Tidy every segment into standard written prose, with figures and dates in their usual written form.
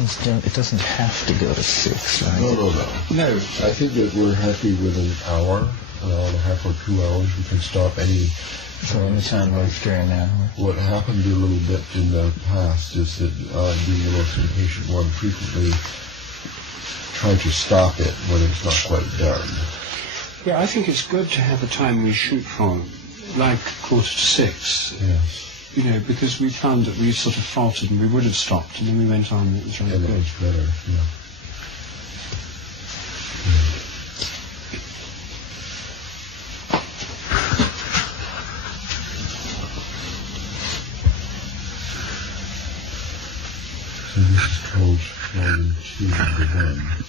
it doesn't have to go to 6, right? No. No. I think that we're happy with an hour and a half or 2 hours. We can stop any. So anytime after an hour. What happened a little bit in the past is that being the most impatient one frequently try to stop it when it's not quite done. Yeah, I think it's good to have a time we shoot for, like 5:45. Yes. You know, because we found that we sort of faltered and we would have stopped, and then we went on and it was very And good. it was better, yeah. So this is called volume 2, number 1.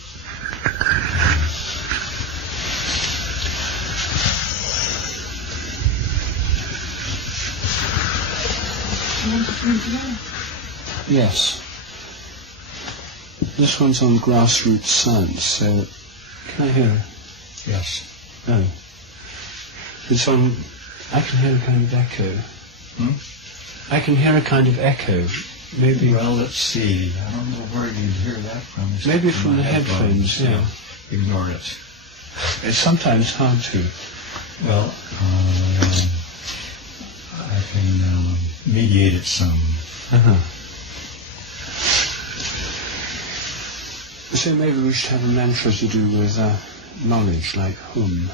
Yes. This one's on grassroots science, so can I hear it? Yes. Oh. It's on, I can hear a kind of echo. I can hear a kind of echo. Maybe. Well, let's see. I don't know where you'd hear that from. It's Maybe from the headphones, yeah. Ignore it. It's sometimes hard to. Well, I can mediate it some. So maybe we should have a mantra to do with knowledge, like hum.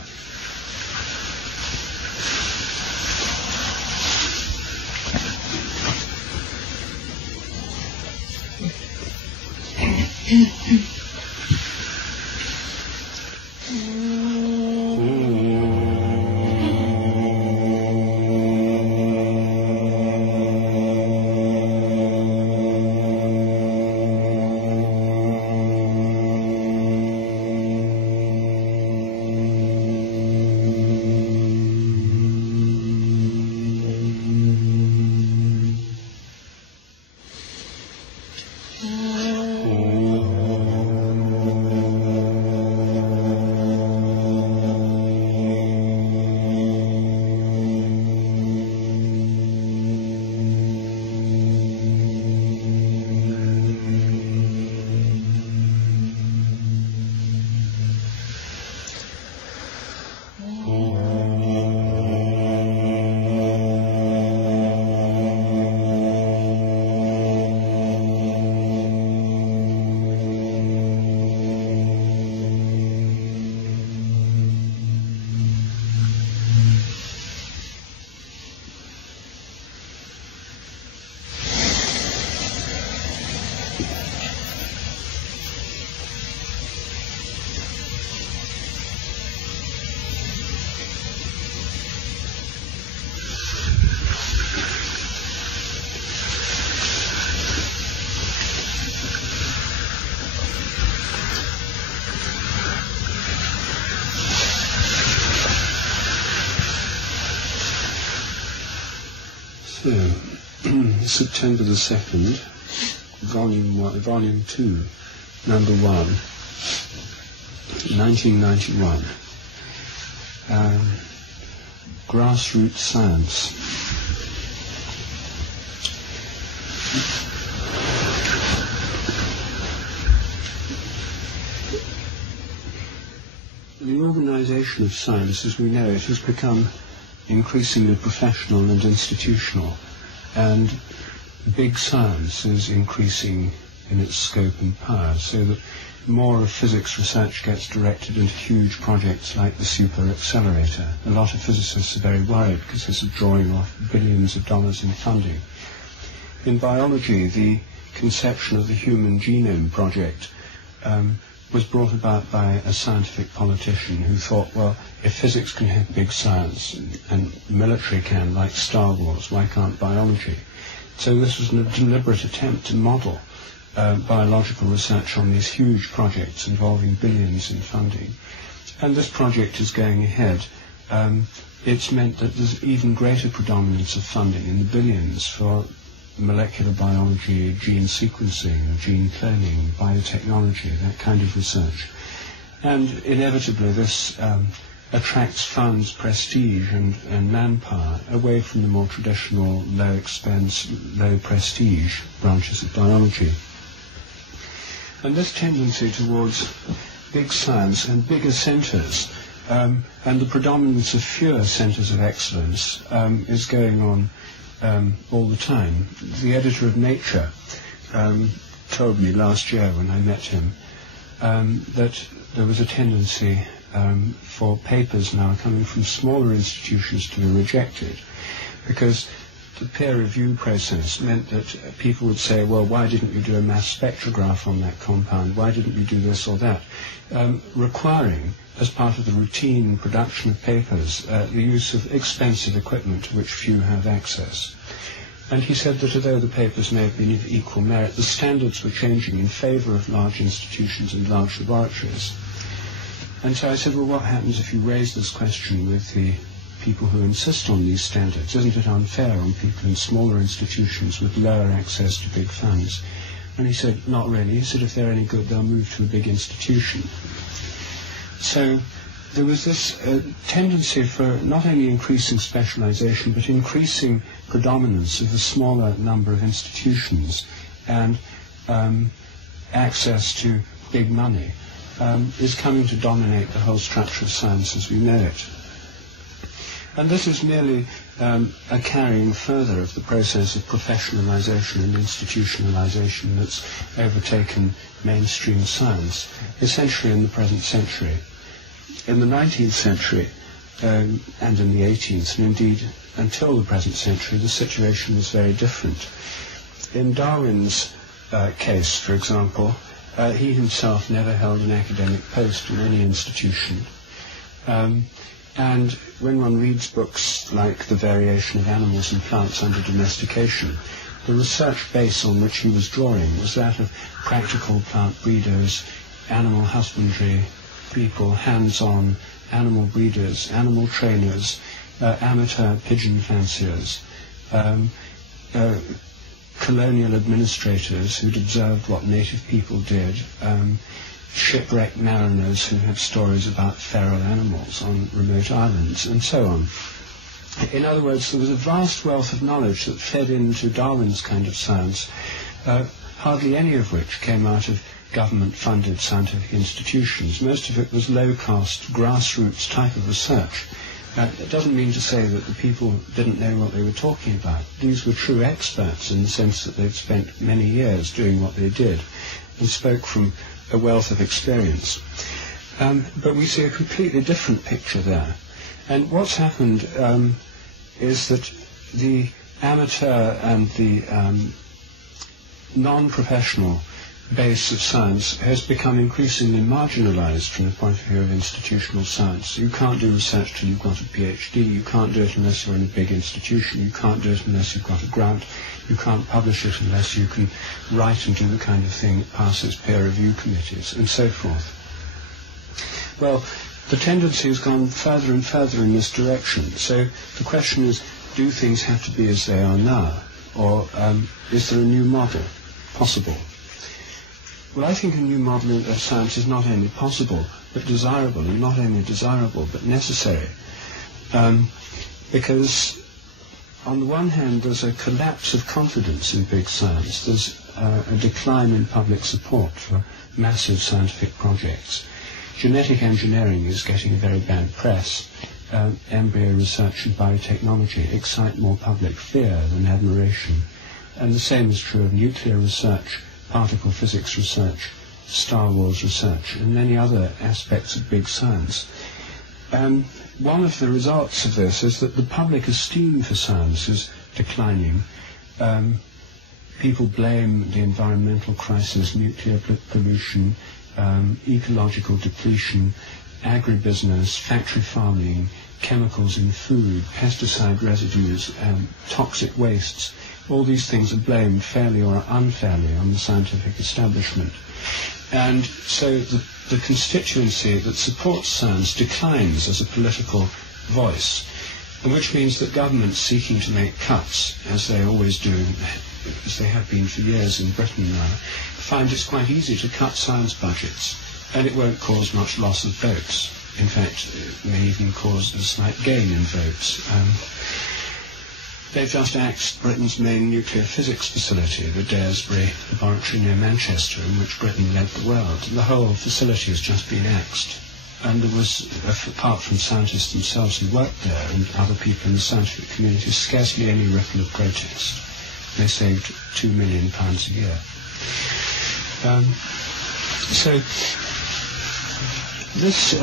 So, September the 2nd, volume 2, number 1, 1991. Grassroots science. The organisation of science, as we know it, has become increasingly professional and institutional, and big science is increasing in its scope and power, so that more of physics research gets directed into huge projects like the super accelerator. A lot of physicists are very worried because this is drawing off billions of dollars in funding. In biology, the conception of the Human Genome Project was brought about by a scientific politician who thought, well, if physics can have big science and military can, like Star Wars, why can't biology? So this was a deliberate attempt to model biological research on these huge projects involving billions in funding. And this project is going ahead. It's meant that there's even greater predominance of funding in the billions for molecular biology, gene sequencing, gene cloning, biotechnology, that kind of research. And inevitably this attracts funds, prestige and manpower away from the more traditional low expense, low prestige branches of biology. And this tendency towards big science and bigger centres, and the predominance of fewer centres of excellence is going on all the time. The editor of Nature told me last year when I met him that there was a tendency for papers now coming from smaller institutions to be rejected, because the peer review process meant that people would say, well, why didn't you do a mass spectrograph on that compound? Why didn't you do this or that? Requiring, as part of the routine production of papers, the use of expensive equipment to which few have access. And he said that although the papers may have been of equal merit, the standards were changing in favour of large institutions and large laboratories. And so I said, well, what happens if you raise this question with the people who insist on these standards? Isn't it unfair on people in smaller institutions with lower access to big funds? And he said, not really. He said, if they're any good, they'll move to a big institution. So there was this tendency for not only increasing specialization, but increasing predominance of a smaller number of institutions and access to big money is coming to dominate the whole structure of science as we know it. And this is merely a carrying further of the process of professionalization and institutionalization that's overtaken mainstream science, essentially in the present century. In the 19th century and in the 18th, and indeed until the present century, the situation was very different. In Darwin's case, for example, he himself never held an academic post in any institution. And when one reads books like The Variation of Animals and Plants Under Domestication, the research base on which he was drawing was that of practical plant breeders, animal husbandry people, hands-on animal breeders, animal trainers, amateur pigeon fanciers, colonial administrators who'd observed what native people did, shipwrecked mariners who had stories about feral animals on remote islands, and so on. In other words, there was a vast wealth of knowledge that fed into Darwin's kind of science, hardly any of which came out of government-funded scientific institutions. Most of it was low-cost, grassroots type of research. It doesn't mean to say that the people didn't know what they were talking about. These were true experts in the sense that they'd spent many years doing what they did and spoke from a wealth of experience. But we see a completely different picture there. And what's happened is that the amateur and the non-professional base of science has become increasingly marginalized from the point of view of institutional science. You can't do research till you've got a PhD. You can't do it unless you're in a big institution. You can't do it unless you've got a grant. You can't publish it unless you can write and do the kind of thing that passes peer review committees, and so forth. Well, the tendency has gone further and further in this direction. So the question is, do things have to be as they are now? Or is there a new model possible? Well, I think a new model of science is not only possible, but desirable, and not only desirable, but necessary. Because on the one hand, there's a collapse of confidence in big science. There's a decline in public support for massive scientific projects. Genetic engineering is getting a very bad press. Embryo research and biotechnology excite more public fear than admiration. And the same is true of nuclear research, particle physics research, Star Wars research, and many other aspects of big science. One of the results of this is that the public esteem for science is declining. People blame the environmental crisis, nuclear pollution, ecological depletion, agribusiness, factory farming, chemicals in food, pesticide residues, toxic wastes. All these things are blamed fairly or unfairly on the scientific establishment. And so the constituency that supports science declines as a political voice, and which means that governments seeking to make cuts, as they always do, as they have been for years in Britain now, find it's quite easy to cut science budgets, and it won't cause much loss of votes. In fact, it may even cause a slight gain in votes. they've just axed Britain's main nuclear physics facility, the Daresbury laboratory near Manchester, in which Britain led the world. The whole facility has just been axed. And there was, apart from scientists themselves who worked there and other people in the scientific community, scarcely any ripple of protest. They saved £2 million a year. So this,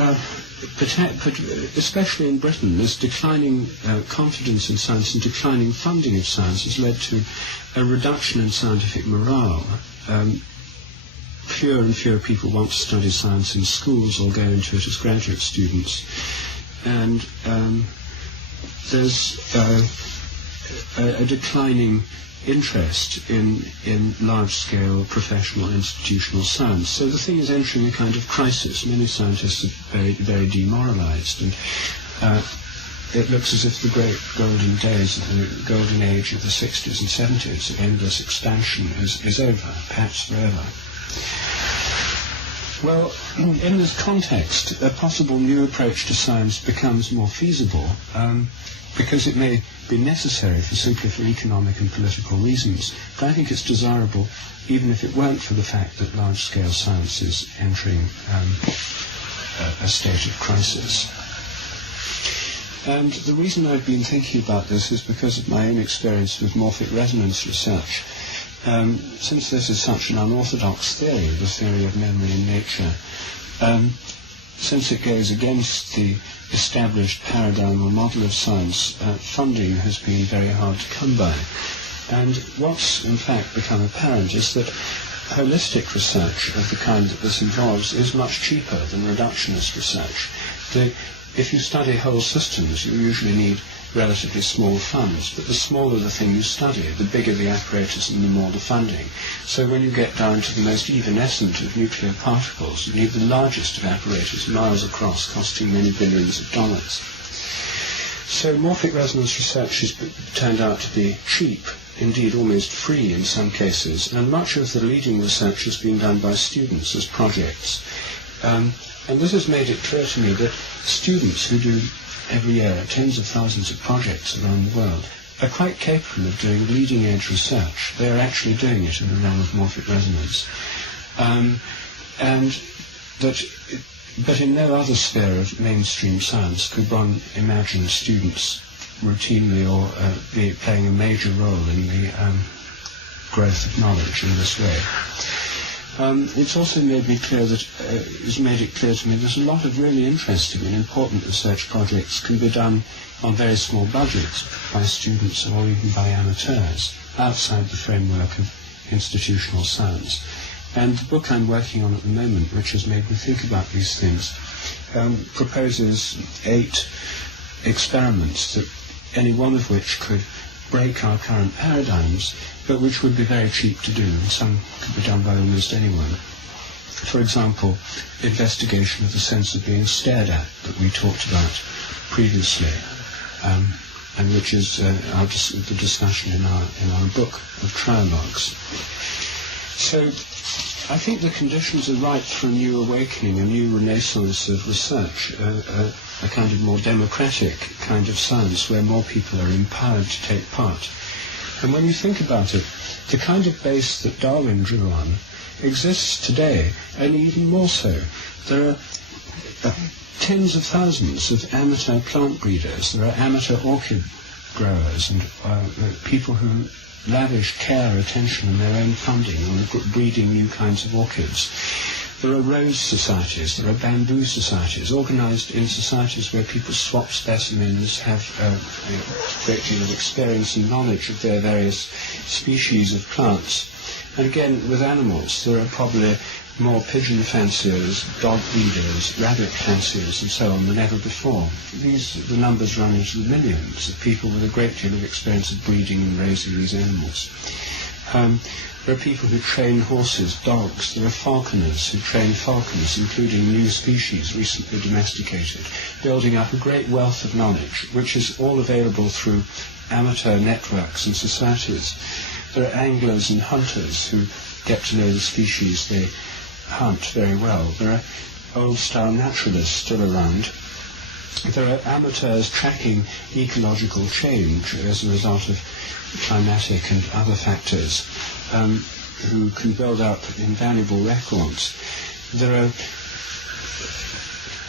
especially in Britain, this declining confidence in science and declining funding of science has led to a reduction in scientific morale. Fewer and fewer people want to study science in schools or go into it as graduate students. And there's a declining interest in large-scale professional institutional science. So the thing is entering a kind of crisis. Many scientists are very, very demoralized, and it looks as if the great golden days of the golden age of the 60s and 70s of endless expansion is over, perhaps forever. Well, in this context, a possible new approach to science becomes more feasible because it may be necessary simply for economic and political reasons. But I think it's desirable even if it weren't for the fact that large-scale science is entering a state of crisis. And the reason I've been thinking about this is because of my own experience with morphic resonance research. Since this is such an unorthodox theory, the theory of memory in nature, since it goes against the established paradigm or model of science, funding has been very hard to come by. And what's in fact become apparent is that holistic research of the kind that this involves is much cheaper than reductionist research. If you study whole systems, you usually need relatively small funds, but the smaller the thing you study, the bigger the apparatus and the more the funding. So when you get down to the most evanescent of nuclear particles, you need the largest of apparatus, miles across, costing many billions of dollars. So morphic resonance research has turned out to be cheap, indeed almost free in some cases, and much of the leading research has been done by students as projects. And this has made it clear to me that students who do every year tens of thousands of projects around the world are quite capable of doing leading-edge research. They are actually doing it in the realm of morphic resonance. But in no other sphere of mainstream science could one imagine students routinely or playing a major role in the growth of knowledge in this way. It's also made it clear to me that a lot of really interesting and important research projects can be done on very small budgets by students or even by amateurs outside the framework of institutional science. And the book I'm working on at the moment, which has made me think about these things, proposes 8 experiments, that any one of which could break our current paradigms, but which would be very cheap to do, and some could be done by almost anyone. For example, investigation of the sense of being stared at that we talked about previously, and which is the discussion in our book of Trialogues. So I think the conditions are right for a new awakening, a new renaissance of research, a kind of more democratic kind of science where more people are empowered to take part. And when you think about it, the kind of base that Darwin drew on exists today, and even more so. There are tens of thousands of amateur plant breeders. There are amateur orchid growers and people who lavish care, attention and their own funding on breeding new kinds of orchids. There are rose societies, there are bamboo societies, organized in societies where people swap specimens, have a great deal of experience and knowledge of their various species of plants. And again, with animals, there are probably more pigeon fanciers, dog breeders, rabbit fanciers and so on than ever before. The numbers run into the millions of people with a great deal of experience of breeding and raising these animals. There are people who train horses, dogs. There are falconers who train falcons, including new species recently domesticated, building up a great wealth of knowledge, which is all available through amateur networks and societies. There are anglers and hunters who get to know the species they hunt very well. There are old-style naturalists still around, there are amateurs tracking ecological change as a result of climatic and other factors, who can build up invaluable records. There are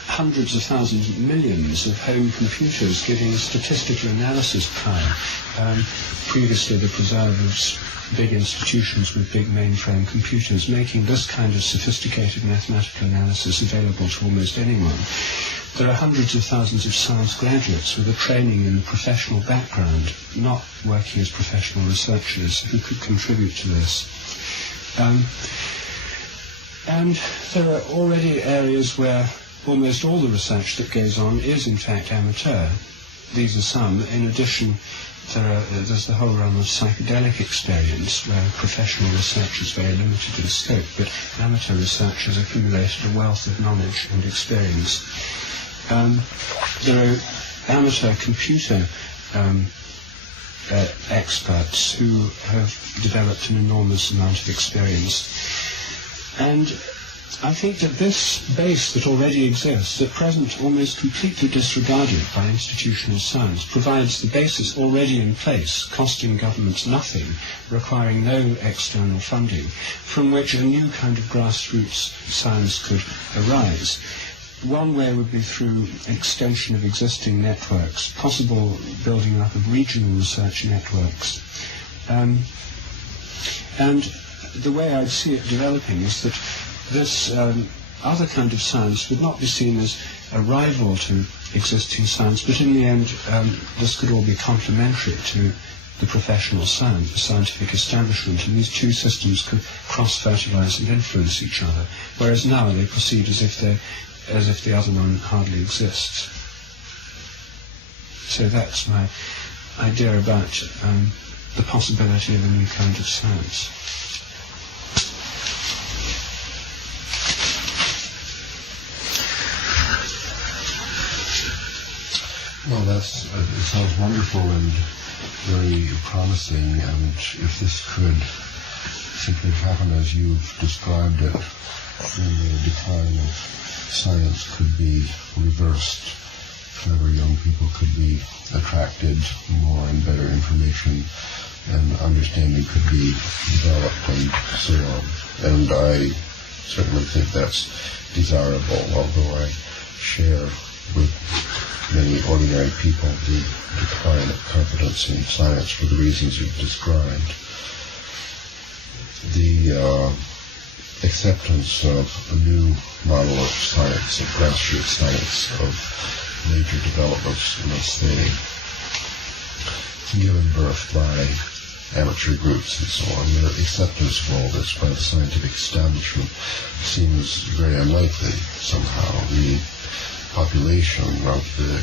hundreds of thousands, millions of home computers giving statistical analysis power. Previously the preserve of big institutions with big mainframe computers, making this kind of sophisticated mathematical analysis available to almost anyone. There are hundreds of thousands of science graduates with a training in the professional background, not working as professional researchers, who could contribute to this. And there are already areas where almost all the research that goes on is in fact amateur. These are some. In addition, there's the whole realm of psychedelic experience, where professional research is very limited in scope, but amateur research has accumulated a wealth of knowledge and experience. There are amateur computer experts who have developed an enormous amount of experience. And I think that this base that already exists, at present almost completely disregarded by institutional science, provides the basis already in place, costing governments nothing, requiring no external funding, from which a new kind of grassroots science could arise. One way would be through extension of existing networks, possible building up of regional research networks. And the way I'd see it developing is that this other kind of science would not be seen as a rival to existing science, but in the end this could all be complementary to the professional science, the scientific establishment, and these two systems could cross-fertilize and influence each other, whereas now they proceed as if the other one hardly exists. So that's my idea about the possibility of a new kind of science. Well, it sounds wonderful and very promising, and if this could simply happen as you've described it, then the decline of science could be reversed. Clever young people could be attracted, more and better information and understanding could be developed, and so on. And I certainly think that's desirable, although I share with many ordinary people the decline of confidence in science for the reasons you've described. The acceptance of a new model of science, of grassroots science, of major developments, let's say, given birth by amateur groups and so on, their acceptance of all this by the scientific establishment seems very unlikely somehow. The population of the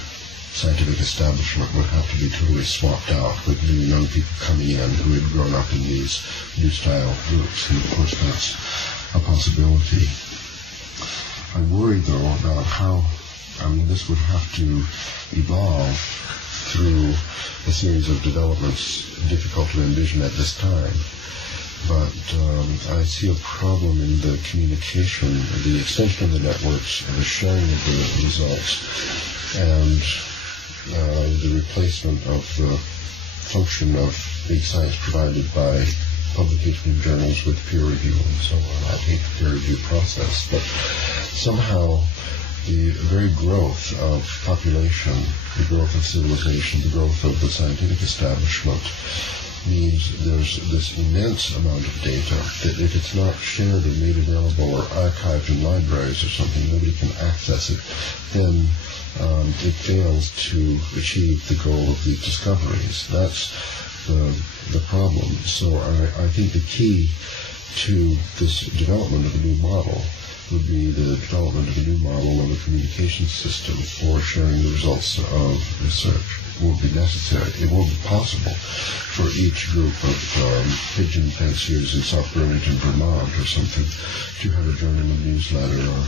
scientific establishment would have to be totally swapped out with new young people coming in who had grown up in these new style groups, and of course that's a possibility. I worry though about how this would have to evolve through a series of developments difficult to envision at this time. But I see a problem in the communication, the extension of the networks, and the sharing of the results, and the replacement of the function of big science provided by publication in journals with peer review and so on. I hate the peer review process, but somehow the very growth of population, the growth of civilization, the growth of the scientific establishment means there's this immense amount of data that if it's not shared and made available or archived in libraries or something, nobody can access it, then it fails to achieve the goal of these discoveries. That's the problem. So I think the key to this development of a new model would be the development of a new model of a communication system for sharing the results of research. It won't be necessary. It won't be possible for each group of pigeon fanciers in South Burlington, Vermont or something to have a journal newsletter or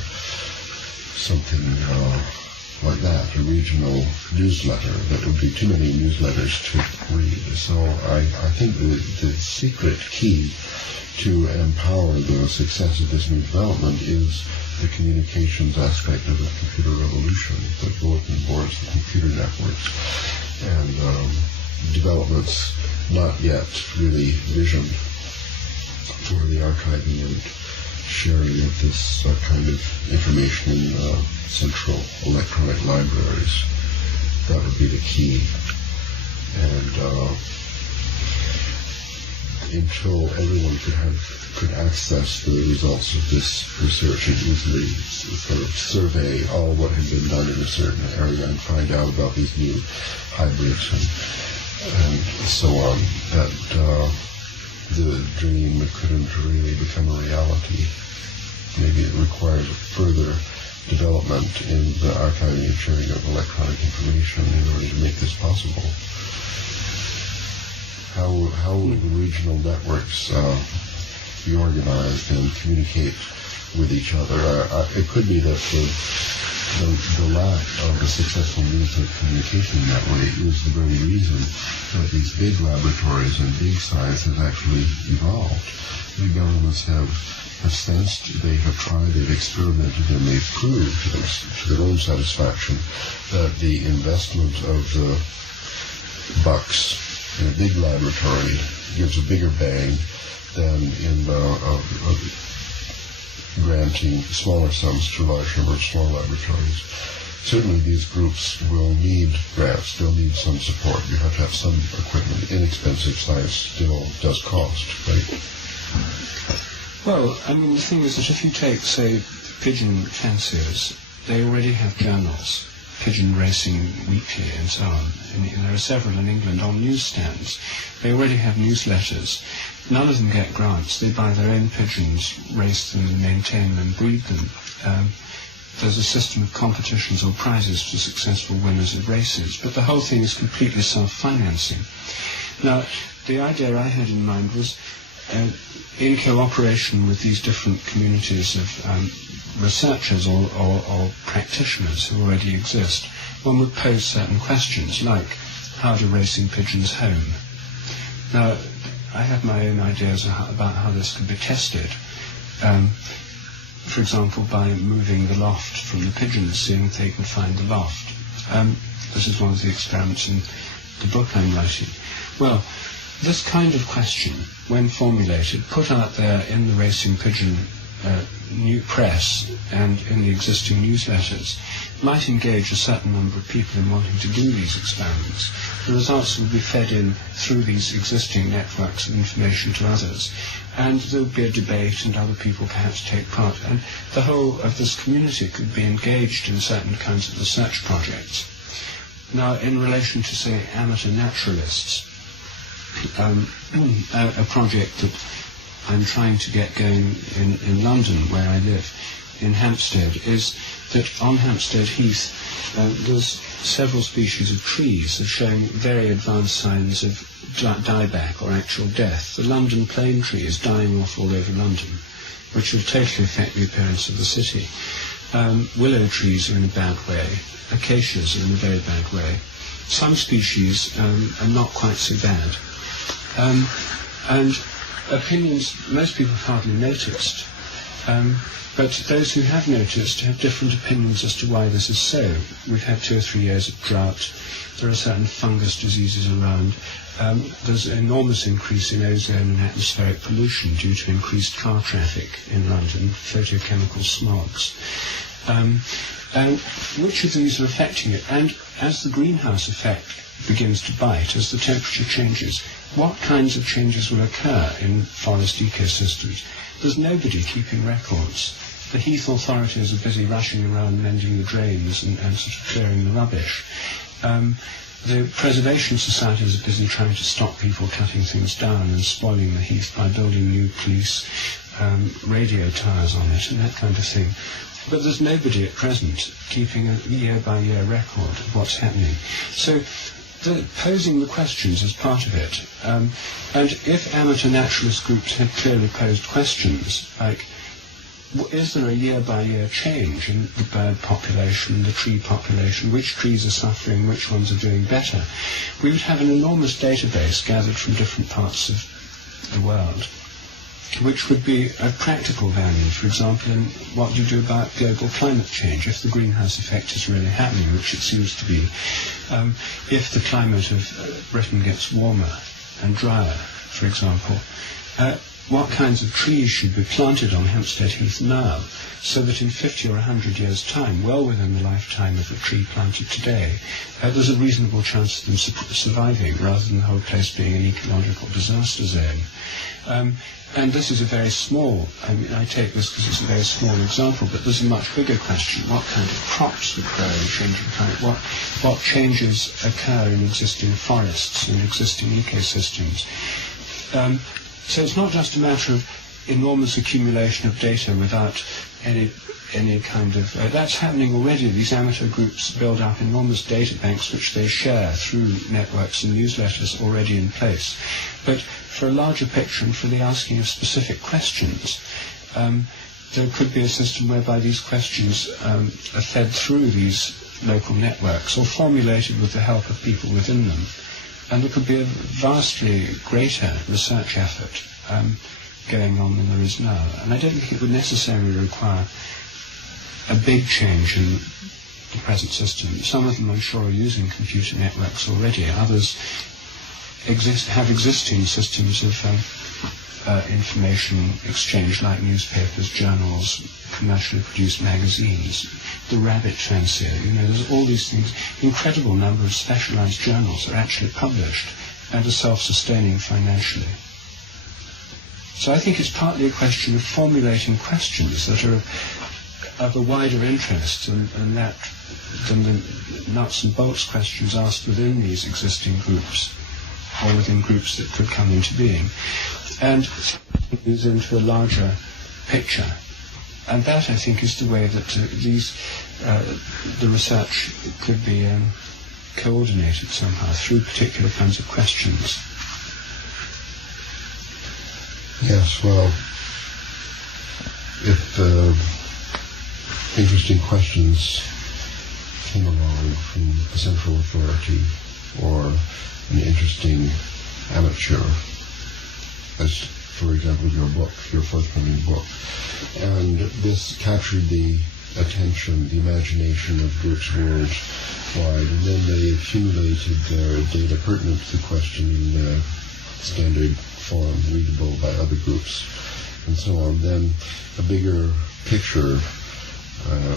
something like that, a regional newsletter. That would be too many newsletters to read. So I think the secret key to empower the success of this new development is the communications aspect of the computer revolution, the bulletin boards, the computer networks, and developments not yet really visioned for the archiving and sharing of this kind of information in central electronic libraries. That would be the key. And until everyone could access the results of this research and easily sort of survey all what had been done in a certain area and find out about these new hybrids and so on, that the dream couldn't really become a reality. Maybe it requires further development in the archiving and sharing of electronic information in order to make this possible. How will the regional networks be organized and communicate with each other? It could be that the lack of a successful means of communication in that way is the very reason that these big laboratories and big science has actually evolved. The governments have sensed, they have tried, they've experimented, and they've proved to their own satisfaction that the investment of the bucks in a big laboratory gives a bigger bang than in granting smaller sums to a large number of small laboratories. Certainly these groups will need grants, they'll need some support. You have to have some equipment. Inexpensive science still does cost, right? Well, I mean, the thing is that if you take, say, pigeon fanciers, they already have journals, Pigeon Racing Weekly and so on. And there are several in England on newsstands. They already have newsletters. None of them get grants. They buy their own pigeons, race them, maintain them, breed them. There's a system of competitions or prizes for successful winners of races, but the whole thing is completely self-financing. Now, the idea I had in mind was, in cooperation with these different communities of researchers or practitioners who already exist, one would pose certain questions like, how do racing pigeons home? Now, I have my own ideas about how this could be tested. For example, by moving the loft from the pigeons, seeing if they can find the loft. This is one of the experiments in the book I'm writing. Well, this kind of question, when formulated, put out there in the racing pigeon new press and in the existing newsletters, might engage a certain number of people in wanting to do these experiments. The results will be fed in through these existing networks of information to others, and there will be a debate and other people perhaps take part, and the whole of this community could be engaged in certain kinds of research projects. Now, in relation to, say, amateur naturalists, a project that I'm trying to get going in London, where I live, in Hampstead, is that on Hampstead Heath there's several species of trees that are showing very advanced signs of dieback or actual death. The London plane tree is dying off all over London, which will totally affect the appearance of the city. Willow trees are in a bad way. Acacias are in a very bad way. Some species are not quite so bad. And opinions, most people have hardly noticed, but those who have noticed have different opinions as to why this is so. We've had 2 or 3 years of drought, there are certain fungus diseases around, there's an enormous increase in ozone and atmospheric pollution due to increased car traffic in London, photochemical smogs. And which of these are affecting it? And as the greenhouse effect begins to bite, as the temperature changes, what kinds of changes will occur in forest ecosystems? There's nobody keeping records. The Heath authorities are busy rushing around mending the drains and sort of clearing the rubbish. The preservation societies are busy trying to stop people cutting things down and spoiling the Heath by building new police radio towers on it and that kind of thing. But there's nobody at present keeping a year-by-year record of what's happening. So posing the questions is part of it. And if amateur naturalist groups had clearly posed questions, like, is there a year-by-year change in the bird population, the tree population, which trees are suffering, which ones are doing better, we would have an enormous database gathered from different parts of the world. which would be of practical value, for example, in what you do about global climate change. If the greenhouse effect is really happening, which it seems to be, if the climate of Britain gets warmer and drier, for example, what kinds of trees should be planted on Hampstead Heath now, so that in 50 or 100 years' time, well within the lifetime of a tree planted today, there's a reasonable chance of them surviving, rather than the whole place being an ecological disaster zone. And this is a very small, I take this because it's a very small example, but there's a much bigger question. What kind of crops would grow in changing climate? What changes occur in existing forests, in existing ecosystems? So it's not just a matter of enormous accumulation of data without any kind of... that's happening already. These amateur groups build up enormous data banks which they share through networks and newsletters already in place. But for a larger picture and for the asking of specific questions, there could be a system whereby these questions are fed through these local networks or formulated with the help of people within them. And there could be a vastly greater research effort going on than there is now. And I don't think it would necessarily require a big change in the present system. Some of them, I'm sure, are using computer networks already. Others have existing systems of information exchange, like newspapers, journals, commercially produced magazines, the rabbit fancier. There's all these things. Incredible number of specialized journals are actually published and are self-sustaining financially. So I think it's partly a question of formulating questions that are of a wider interest than the nuts and bolts questions asked within these existing groups or within groups that could come into being, and is into a larger picture. And that, I think, is the way that the research could be coordinated somehow through particular kinds of questions. Yes, well, if interesting questions came along from a central authority or an interesting amateur, as, for example, your forthcoming book, and this captured the attention, the imagination of groups worldwide, and then they accumulated their data pertinent to the question in standard form, readable by other groups, and so on, then a bigger picture,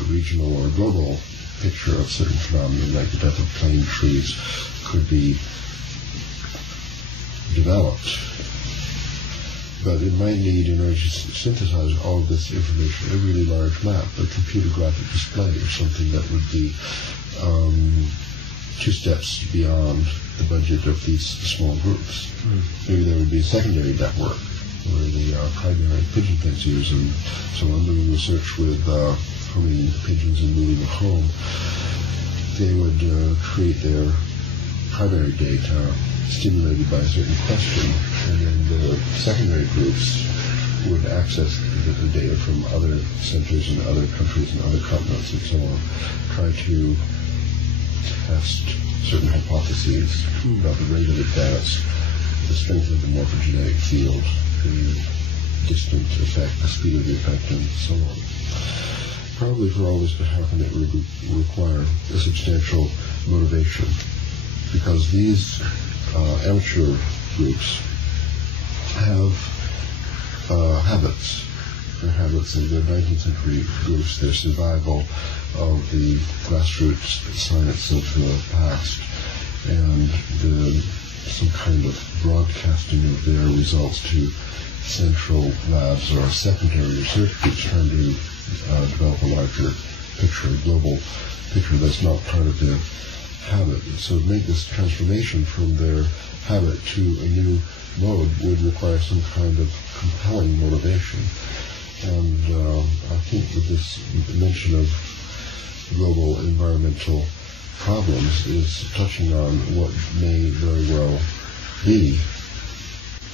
regional or global picture of certain phenomena, like the death of plane trees, could be developed. But it might need, in order to synthesize all of this information, a really large map, a computer graphic display, or something that would be 2 steps beyond the budget of these small groups. Maybe there would be a secondary network where the primary pigeon fanciers and so on, doing research with homing pigeons and moving them home. They would create their primary data stimulated by a certain question, and then the secondary groups would access the data from other centers in other countries and other continents and so on, try to test certain hypotheses about the rate of advance, the strength of the morphogenetic field, the distant effect, the speed of the effect, and so on. Probably for all this to happen, it would require a substantial motivation, because these amateur groups have habits. Their habits in the 19th century groups, their survival of the grassroots science of the past, and some kind of broadcasting of their results to central labs or secondary research groups trying to develop a larger picture, a global picture that's not part of their habit. So to make this transformation from their habit to a new mode would require some kind of compelling motivation. And I think that this mention of global environmental problems is touching on what may very well be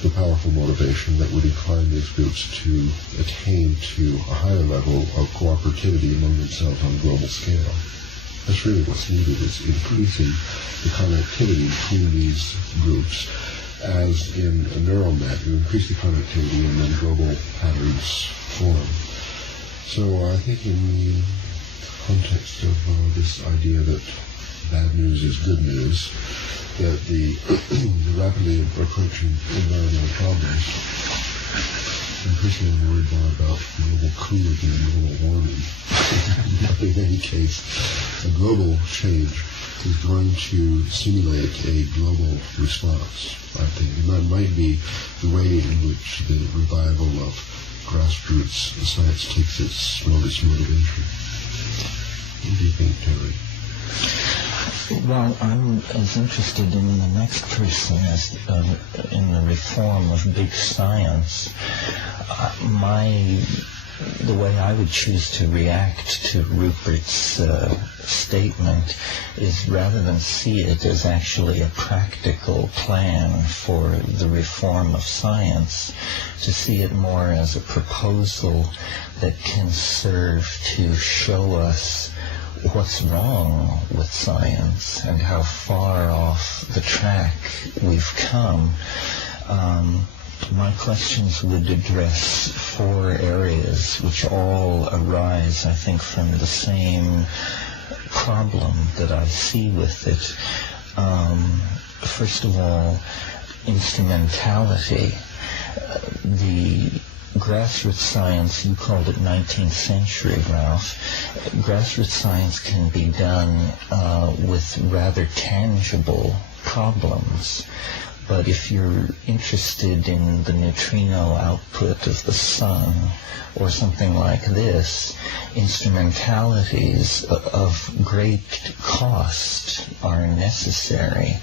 the powerful motivation that would incline these groups to attain to a higher level of cooperativity among themselves on a global scale. That's really what's needed, is increasing the connectivity between these groups as in a neural net, you increase the connectivity and then global patterns form. So I think in the context of this idea that bad news is good news, that the rapidly approaching environmental problems, increasingly worried more about global cooling than global warming. But in any case, a global change is going to simulate a global response, I think. And that might be the way in which the revival of grassroots science takes its strongest motivation. What do you think, Terry? Well, I'm as interested in the next person as in the reform of big science. The way I would choose to react to Rupert's statement is, rather than see it as actually a practical plan for the reform of science, to see it more as a proposal that can serve to show us what's wrong with science and how far off the track we've come. My questions would address 4 areas which all arise, I think, from the same problem that I see with it. First of all, instrumentality. The grassroots science, you called it 19th century, Ralph. Grassroots science can be done with rather tangible problems. But if you're interested in the neutrino output of the sun or something like this, instrumentalities of great cost are necessary.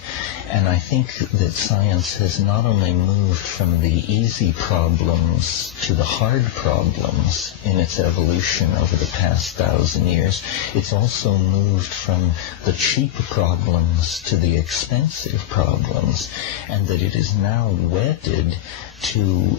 And I think that science has not only moved from the easy problems to the hard problems in its evolution over the past 1,000 years, it's also moved from the cheap problems to the expensive problems, and that it is now wedded to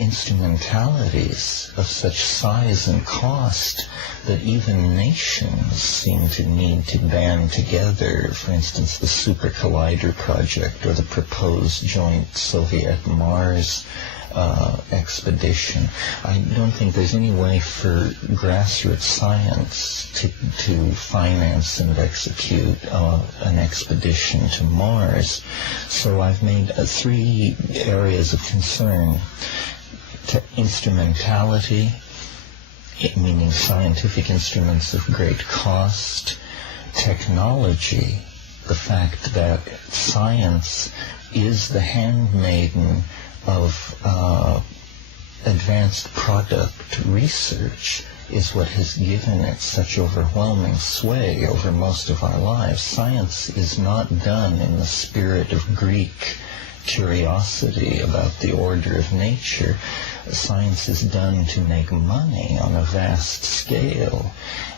instrumentalities of such size and cost that even nations seem to need to band together. For instance, the Super Collider project or the proposed joint Soviet-Mars expedition. I don't think there's any way for grassroots science to finance and execute an expedition to Mars. So I've made 3 areas of concern: to instrumentality, meaning scientific instruments of great cost; technology, the fact that science is the handmaiden of advanced product research, is what has given it such overwhelming sway over most of our lives. Science is not done in the spirit of Greek curiosity about the order of nature. Science is done to make money on a vast scale,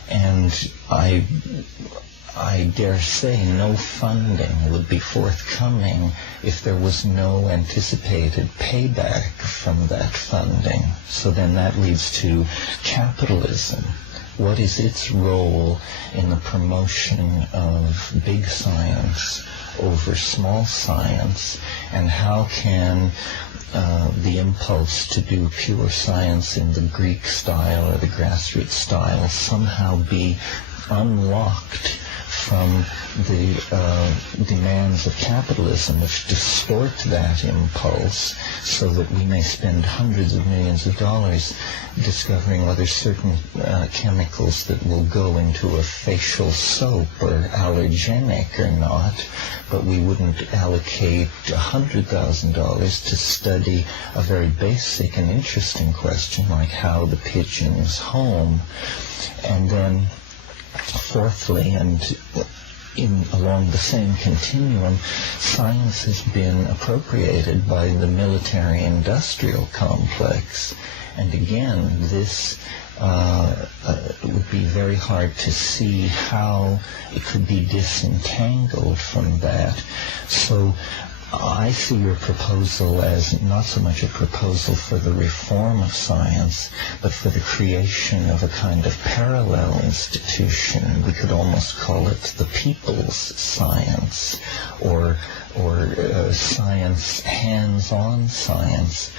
and I dare say no funding would be forthcoming if there was no anticipated payback from that funding. So then that leads to capitalism. What is its role in the promotion of big science over small science, and how can the impulse to do pure science in the Greek style or the grassroots style somehow be unlocked from the demands of capitalism, which distort that impulse so that we may spend hundreds of millions of dollars discovering whether certain chemicals that will go into a facial soap are allergenic or not, but we wouldn't allocate $100,000 to study a very basic and interesting question like how the pigeons home. And then fourthly, and along the same continuum, science has been appropriated by the military-industrial complex. And again, this would be very hard to see how it could be disentangled from that. So I see your proposal as not so much a proposal for the reform of science, but for the creation of a kind of parallel institution. We could almost call it the people's science, or science, hands-on science.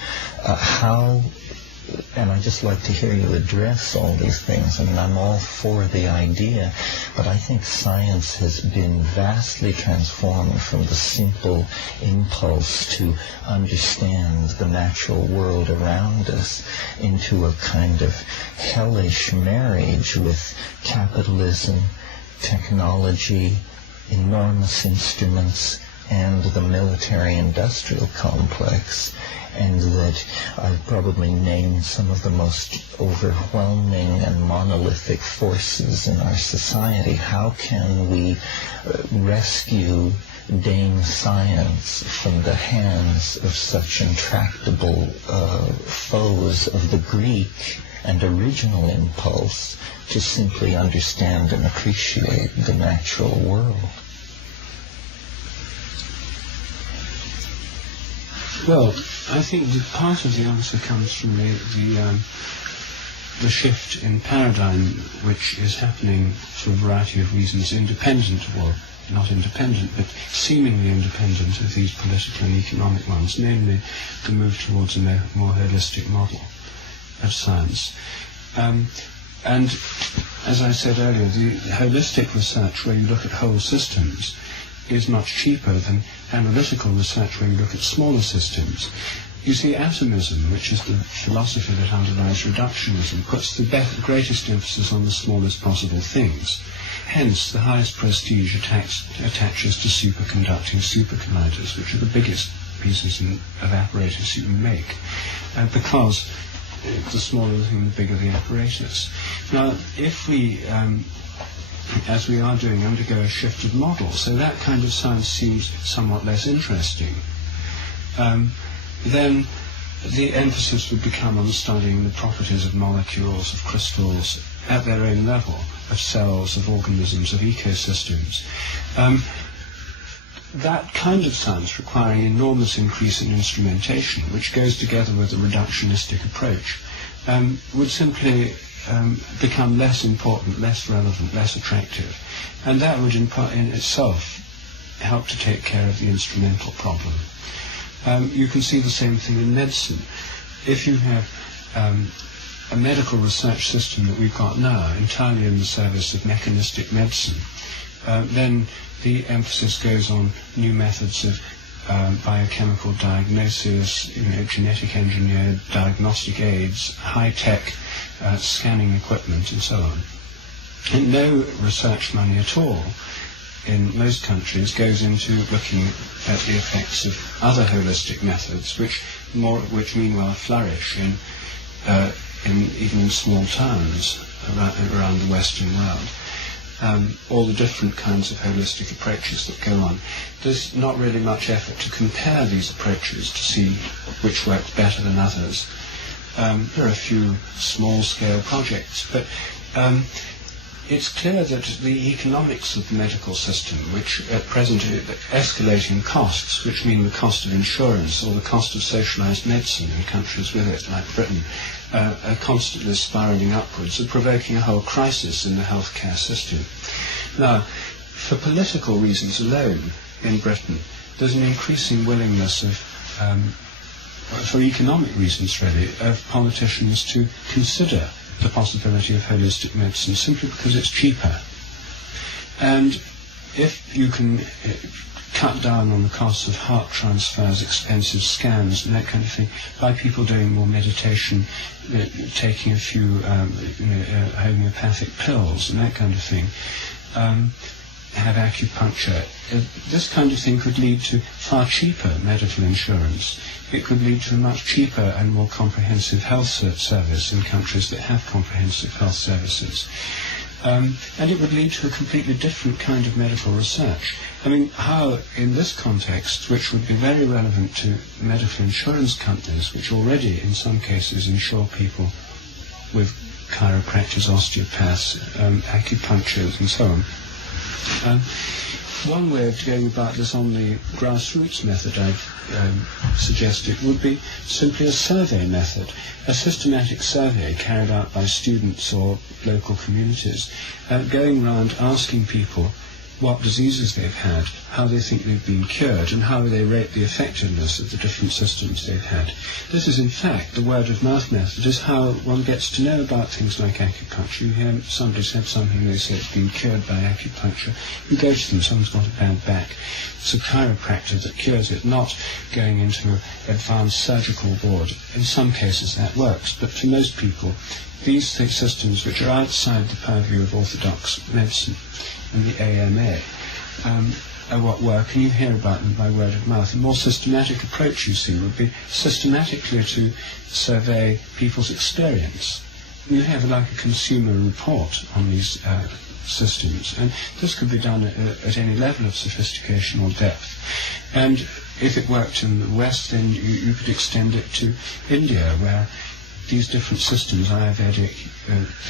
And I'd just like to hear you address all these things. I mean, I'm all for the idea, but I think science has been vastly transformed from the simple impulse to understand the natural world around us into a kind of hellish marriage with capitalism, technology, enormous instruments, and the military-industrial complex, and that I've probably named some of the most overwhelming and monolithic forces in our society. How can we rescue Dame Science from the hands of such intractable foes of the Greek and original impulse to simply understand and appreciate the natural world? Well, I think that part of the answer comes from the shift in paradigm which is happening for a variety of reasons, independent, or not independent, but seemingly independent of these political and economic ones, namely the move towards a more holistic model of science. And as I said earlier, the holistic research where you look at whole systems is much cheaper than analytical research where you look at smaller systems. You see, atomism, which is the philosophy that underlies reductionism, puts the greatest emphasis on the smallest possible things. Hence, the highest prestige attaches to superconducting supercolliders, which are the biggest pieces of apparatus you can make, because the smaller the thing, the bigger the apparatus. Now, if we as we are doing, undergo a shifted model, so that kind of science seems somewhat less interesting, then the emphasis would become on studying the properties of molecules, of crystals, at their own level, of cells, of organisms, of ecosystems. That kind of science, requiring an enormous increase in instrumentation, which goes together with a reductionistic approach, would simply become less important, less relevant, less attractive. And that would in itself help to take care of the instrumental problem. You can see the same thing in medicine. If you have a medical research system that we've got now, entirely in the service of mechanistic medicine, then the emphasis goes on new methods of biochemical diagnosis, genetic engineered diagnostic aids, high-tech scanning equipment, and so on. And no research money at all in most countries goes into looking at the effects of other holistic methods, which meanwhile flourish even in small towns around the Western world. All the different kinds of holistic approaches that go on. There's not really much effort to compare these approaches to see which works better than others. There are a few small-scale projects, but it's clear that the economics of the medical system, which at present are escalating costs, which mean the cost of insurance or the cost of socialised medicine in countries with it, like Britain, are constantly spiralling upwards, are provoking a whole crisis in the healthcare system. Now, for political reasons alone in Britain, there's an increasing willingness of for economic reasons really, of politicians to consider the possibility of holistic medicine simply because it's cheaper. And if you can cut down on the costs of heart transfers, expensive scans and that kind of thing, by people doing more meditation, taking a few homeopathic pills and that kind of thing, have acupuncture, this kind of thing could lead to far cheaper medical insurance. It could lead to a much cheaper and more comprehensive health service in countries that have comprehensive health services. And it would lead to a completely different kind of medical research. I mean, how, in this context, which would be very relevant to medical insurance companies, which already, in some cases, insure people with chiropractors, osteopaths, acupuncturists, and so on, One way of going about this on the grassroots method I've suggested would be simply a survey method, a systematic survey carried out by students or local communities, going around asking people what diseases they've had, how they think they've been cured, and how they rate the effectiveness of the different systems they've had. This is, in fact, the word-of-mouth method, is how one gets to know about things like acupuncture. You hear somebody said something, they say it's been cured by acupuncture. You go to them, someone's got a bad back. It's a chiropractor that cures it, not going into an advanced surgical ward. In some cases that works, but for most people, these systems, which are outside the purview of orthodox medicine and the AMA, are what work, and you hear about them by word of mouth. A more systematic approach, you see, would be systematically to survey people's experience. You have like a consumer report on these systems, and this could be done at any level of sophistication or depth. And if it worked in the West, then you could extend it to India, where these different systems, Ayurvedic,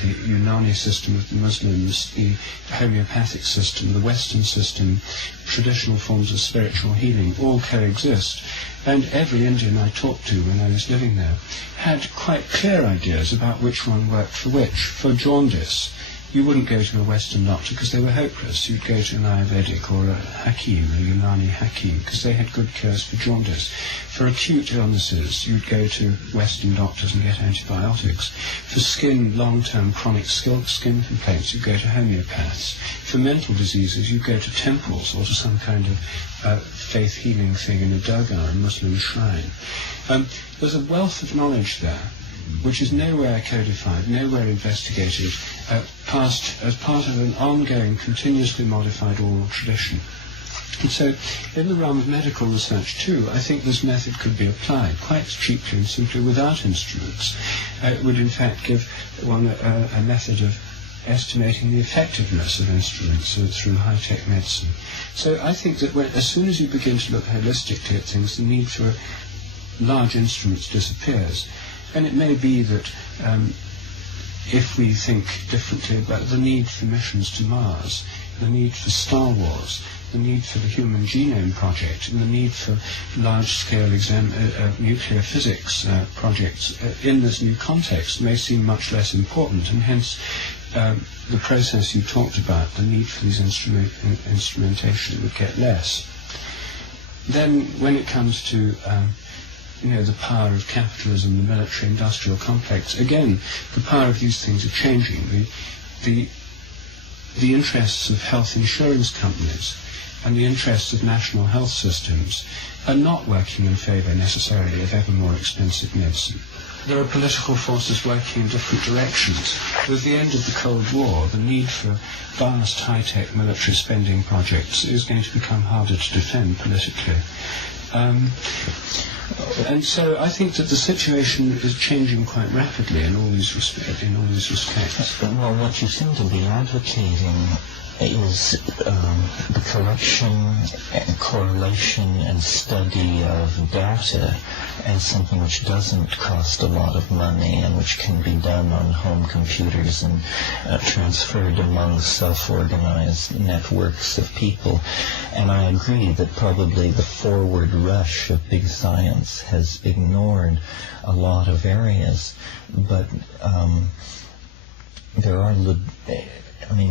the Unani system of the Muslims, the homeopathic system, the Western system, traditional forms of spiritual healing, all coexist. And every Indian I talked to when I was living there had quite clear ideas about which one worked for which. For jaundice, you wouldn't go to a Western doctor because they were hopeless. You'd go to an Ayurvedic or a Hakim, a Unani Hakim, because they had good cures for jaundice. For acute illnesses, you'd go to Western doctors and get antibiotics. For skin, long-term chronic skin complaints, you'd go to homeopaths. For mental diseases, you'd go to temples or to some kind of faith healing thing in a dargah, a Muslim shrine. There's a wealth of knowledge there, which is nowhere codified, nowhere investigated, as part of an ongoing, continuously modified oral tradition. And so, in the realm of medical research too, I think this method could be applied quite cheaply and simply without instruments. It would in fact give one a method of estimating the effectiveness of instruments through high-tech medicine. So I think that as soon as you begin to look holistically at things, the need for large instruments disappears. And it may be that if we think differently about the need for missions to Mars, the need for Star Wars, the need for the Human Genome Project, and the need for large-scale nuclear physics projects in this new context may seem much less important, and hence the process you talked about, the need for these instrumentation would get less. Then when it comes to the power of capitalism, the military-industrial complex, again, the power of these things are changing. The interests of health insurance companies and the interests of national health systems are not working in favour necessarily of ever more expensive medicine. There are political forces working in different directions. With the end of the Cold War, the need for vast high-tech military spending projects is going to become harder to defend politically. And so I think that the situation is changing quite rapidly in all these respects. Well, what you seem to be advocating is the collection and correlation and study of data as something which doesn't cost a lot of money and which can be done on home computers and transferred among self-organized networks of people. And I agree that probably the forward rush of big science has ignored a lot of areas, but there are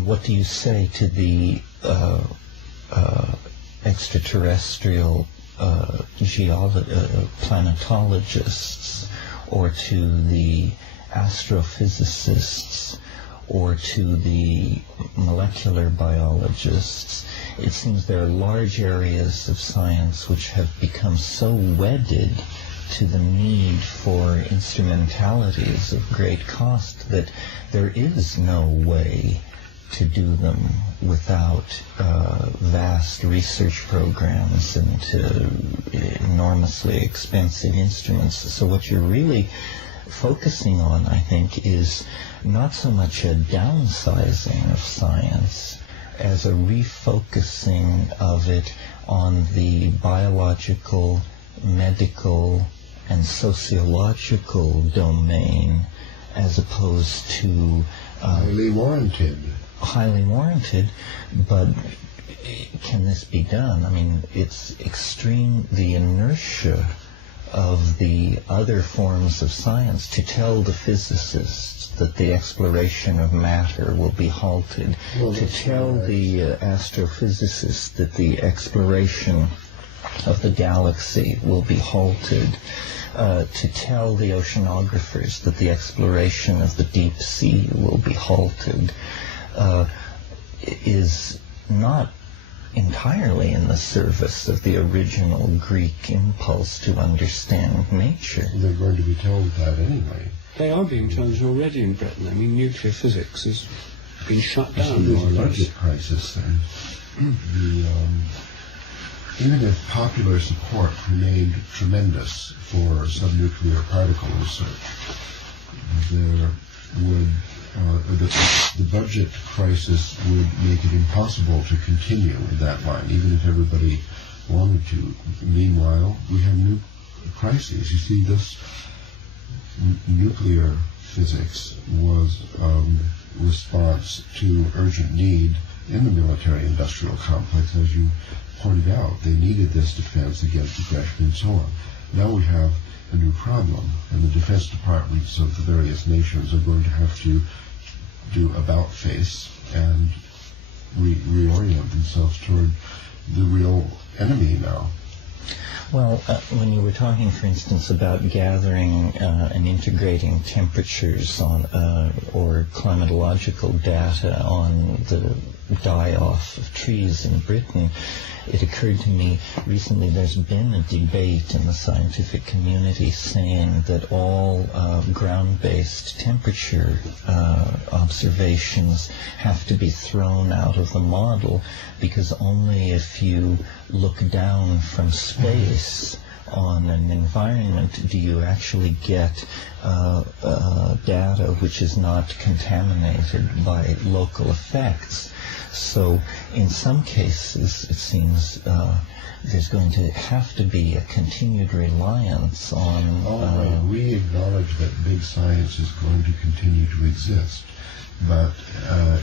what do you say to the extraterrestrial planetologists, or to the astrophysicists, or to the molecular biologists? It seems there are large areas of science which have become so wedded to the need for instrumentalities of great cost that there is no way to do them without vast research programs and enormously expensive instruments. So what you're really focusing on, I think, is not so much a downsizing of science as a refocusing of it on the biological, medical, and sociological domain, as opposed to highly warranted. highly warranted, but can this be done? I mean, it's extreme, the inertia of the other forms of science to tell the physicists that the exploration of matter will be halted, to tell the astrophysicists that the exploration of the galaxy will be halted, to tell the oceanographers that the exploration of the deep sea will be halted, is not entirely in the service of the original Greek impulse to understand nature. They're going to be told that anyway. They are being challenged already in Britain. I mean, nuclear physics has been shut So down. there's a budget crisis then. Even if popular support remained tremendous for subnuclear particle research, there would the budget crisis would make it impossible to continue in that line, even if everybody wanted to. Meanwhile, we have new crises. You see, this nuclear physics was response to urgent need in the military-industrial complex, as you pointed out. They needed this defense against aggression and so on. Now we have a new problem, and the defense departments of the various nations are going to have to do about-face and reorient themselves toward the real enemy now. Well, when you were talking, for instance, about gathering and integrating temperatures on or climatological data on the die-off of trees in Britain, it occurred to me recently there's been a debate in the scientific community saying that all ground-based temperature observations have to be thrown out of the model, because only if you look down from space on an environment do you actually get data which is not contaminated by local effects. So in some cases it seems there's going to have to be a continued reliance on... we acknowledge that big science is going to continue to exist, but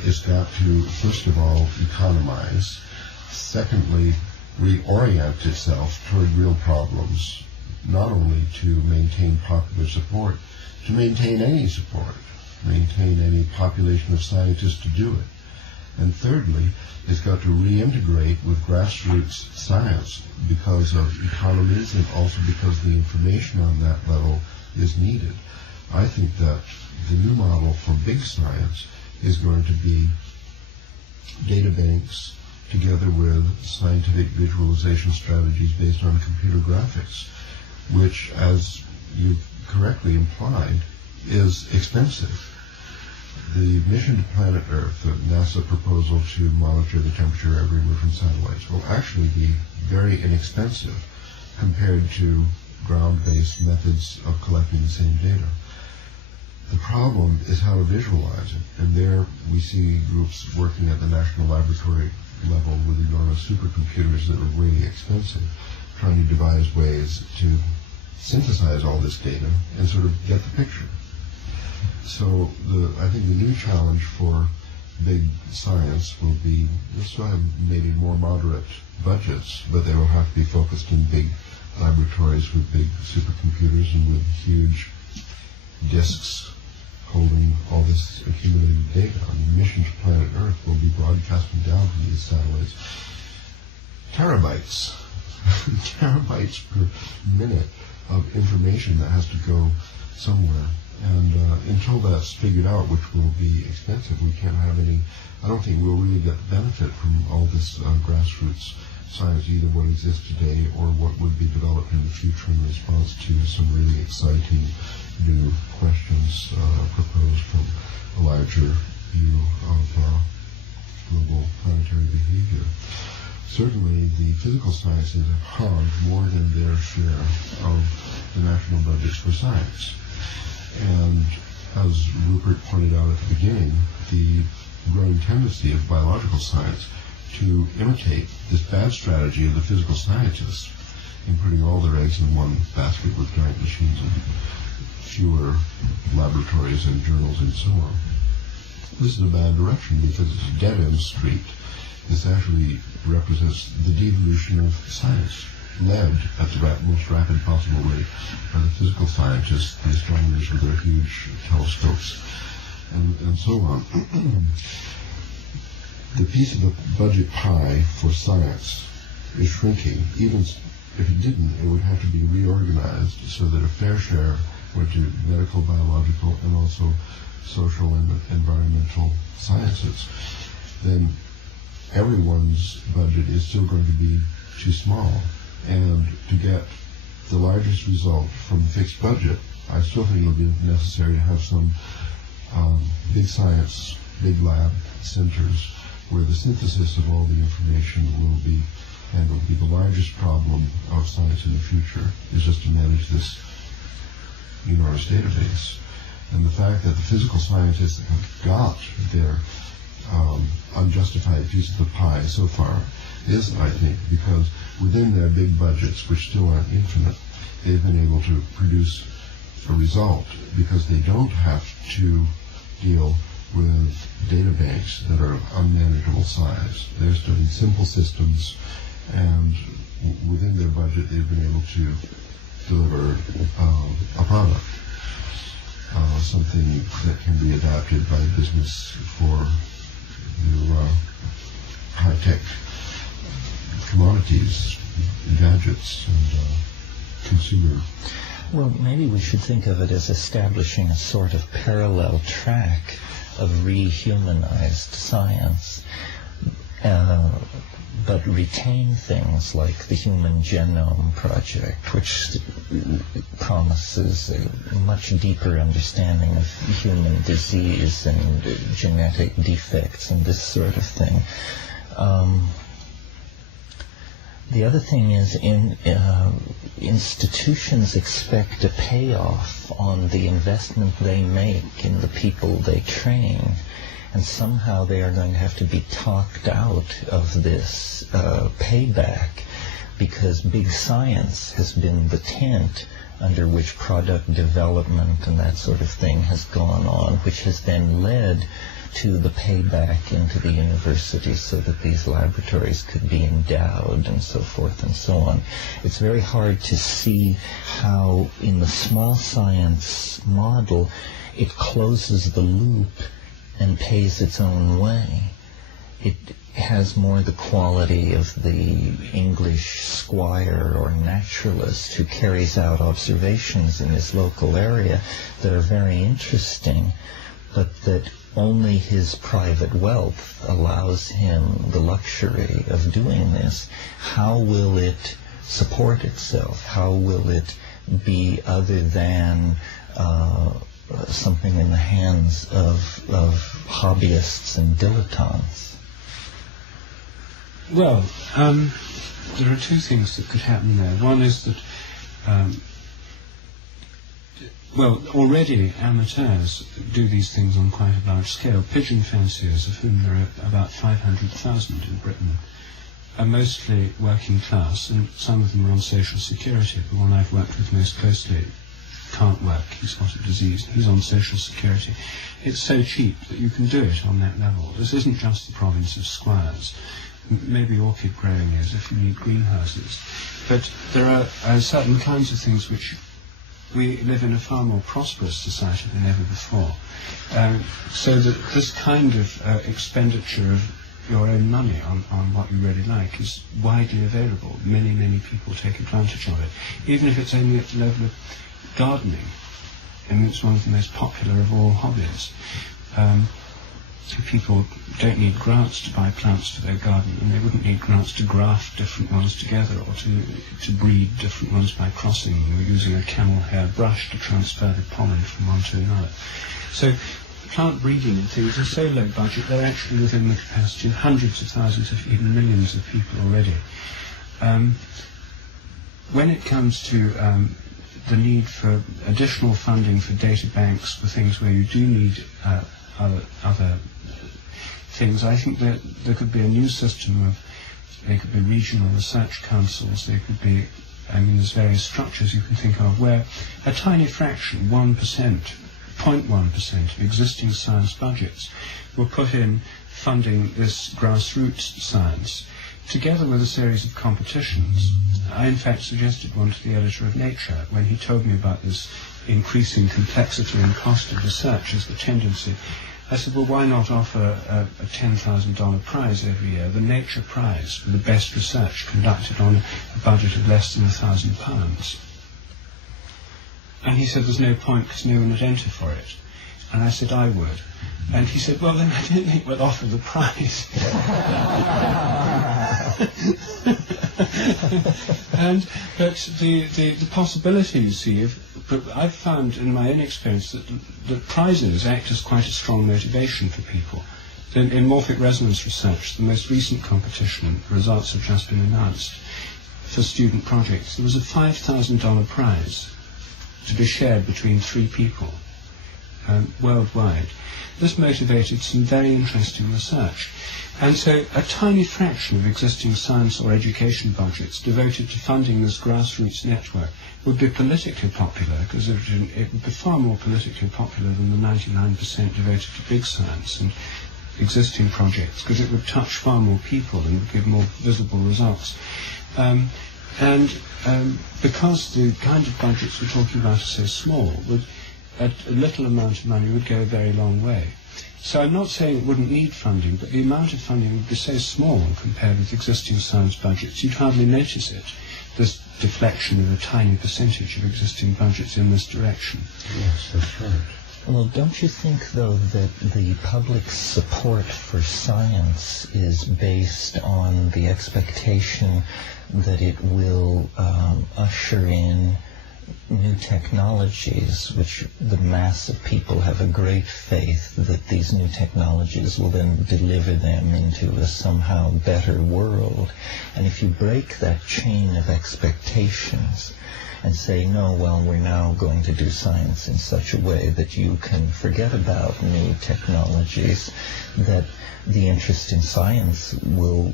it's got to, first of all, economize. Secondly, reorient itself toward real problems, not only to maintain popular support, to maintain any support, maintain any population of scientists to do it. And thirdly, it's got to reintegrate with grassroots science because of economies and also because the information on that level is needed. I think that the new model for big science is going to be data banks together with scientific visualization strategies based on computer graphics, which, as you correctly implied, is expensive. The mission to planet Earth, the NASA proposal to monitor the temperature every move from satellites, will actually be very inexpensive compared to ground-based methods of collecting the same data. The problem is how to visualize it, and there we see groups working at the national laboratory level with enormous supercomputers that are really expensive, trying to devise ways to synthesize all this data and sort of get the picture. So I think the new challenge for big science will be, this will have maybe more moderate budgets, but they will have to be focused in big laboratories with big supercomputers and with huge disks holding all this accumulated data. I mean, mission to planet Earth will be broadcasting down from these satellites terabytes, terabytes per minute of information that has to go somewhere. And until that's figured out, which will be expensive, we can't have any, I don't think we'll really get benefit from all this grassroots science, either what exists today or what would be developed in the future in response to some really exciting new questions proposed from a larger view of global planetary behavior. Certainly the physical sciences have hogged more than their share of the national budgets for science. And as Rupert pointed out at the beginning, the growing tendency of biological science to imitate this bad strategy of the physical scientists in putting all their eggs in one basket with giant machines and fewer laboratories and journals and so on. this is a bad direction because it's a dead-end street. This actually represents the devolution of science, led at the most rapid possible rate by the physical scientists, the astronomers with their huge telescopes, and so on. The piece of the budget pie for science is shrinking. Even if it didn't, it would have to be reorganized so that a fair share went to medical, biological, and also social and environmental sciences. Then everyone's budget is still going to be too small. And to get the largest result from the fixed budget, I still think it will be necessary to have some big science, big lab centers where the synthesis of all the information will be handled. The largest problem of science in the future is just to manage this enormous database. And the fact that the physical scientists have got their unjustified piece of the pie so far is, I think, because within their big budgets, which still aren't infinite, they've been able to produce a result because they don't have to deal with data banks that are of unmanageable size. They're studying simple systems, and within their budget they've been able to deliver a product, something that can be adapted by business for new high-tech commodities, gadgets, and consumer. Well, maybe we should think of it as establishing a sort of parallel track of rehumanized science, but retain things like the Human Genome Project, which promises a much deeper understanding of human disease and genetic defects and this sort of thing. The other thing is, institutions expect a payoff on the investment they make in the people they train, and somehow they are going to have to be talked out of this payback, because big science has been the tent under which product development and that sort of thing has gone on, which has then led to the payback into the universities so that these laboratories could be endowed and so forth and so on. It's very hard to see how in the small science model it closes the loop and pays its own way. It has more the quality of the English squire or naturalist who carries out observations in his local area that are very interesting, but that only his private wealth allows him the luxury of doing this. How will it support itself? How will it be other than something in the hands of hobbyists and dilettantes? Well, there are two things that could happen there. One is that well, already amateurs do these things on quite a large scale. Pigeon fanciers, of whom there are about 500,000 in Britain, are mostly working class, and some of them are on social security. The one I've worked with most closely can't work. He's got a disease. He's on social security. It's so cheap that you can do it on that level. This isn't just the province of squires. Maybe orchid growing is, if you need greenhouses. But there are certain kinds of things which we live in a far more prosperous society than ever before. So that this kind of expenditure of your own money on what you really like is widely available. Many, many people take advantage of it, even if it's only at the level of gardening. I mean, it's one of the most popular of all hobbies. People don't need grants to buy plants for their garden, and they wouldn't need grants to graft different ones together or to breed different ones by crossing or using a camel hair brush to transfer the pollen from one to another. So plant breeding and things are so low budget, they're actually within the capacity of hundreds of thousands, if even millions of people already. When it comes to the need for additional funding for data banks, for things where you do need other things, I think that there could be a new system of, there could be regional research councils, there could be, I mean, there's various structures you can think of where a tiny fraction, 1%, 0.1% of existing science budgets were put in funding this grassroots science, together with a series of competitions. I in fact suggested one to the editor of Nature when he told me about this increasing complexity and cost of research as the tendency. I said, well, why not offer a $10,000 prize every year, the Nature Prize, for the best research conducted on a budget of less than £1,000? And he said, there's no point because no one would enter for it. And I said, I would. And he said, well, then I don't think we'll offer the prize. But the possibility, you see, I've found in my own experience that prizes act as quite a strong motivation for people. In morphic resonance research, the most recent competition, results have just been announced, for student projects, there was a $5,000 prize to be shared between 3 people worldwide. This motivated some very interesting research. And so a tiny fraction of existing science or education budgets devoted to funding this grassroots network would be politically popular, because it would be far more politically popular than the 99% devoted to big science and existing projects, because it would touch far more people and would give more visible results. Because the kind of budgets we're talking about are so small, a little amount of money would go a very long way. So I'm not saying it wouldn't need funding, but the amount of funding would be so small compared with existing science budgets, you'd hardly notice it, this deflection of a tiny percentage of existing budgets in this direction. Yes, that's right. Well, don't you think, though, that the public's support for science is based on the expectation that it will usher in new technologies, which the mass of people have a great faith that these new technologies will then deliver them into a somehow better world? And if you break that chain of expectations and say, no, well, we're now going to do science in such a way that you can forget about new technologies, that the interest in science will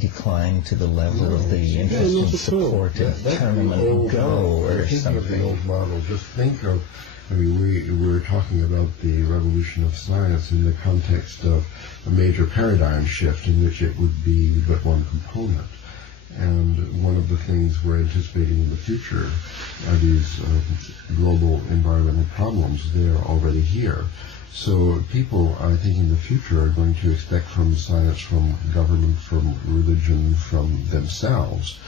decline to the level of the interest in support of Tournament Go or something. Of the old model, just think of, we're talking about the revolution of science in the context of a major paradigm shift in which it would be but one component. And one of the things we're anticipating in the future are these global environmental problems. They're already here. So people, I think, in the future are going to expect from science, from government, from religion, from themselves,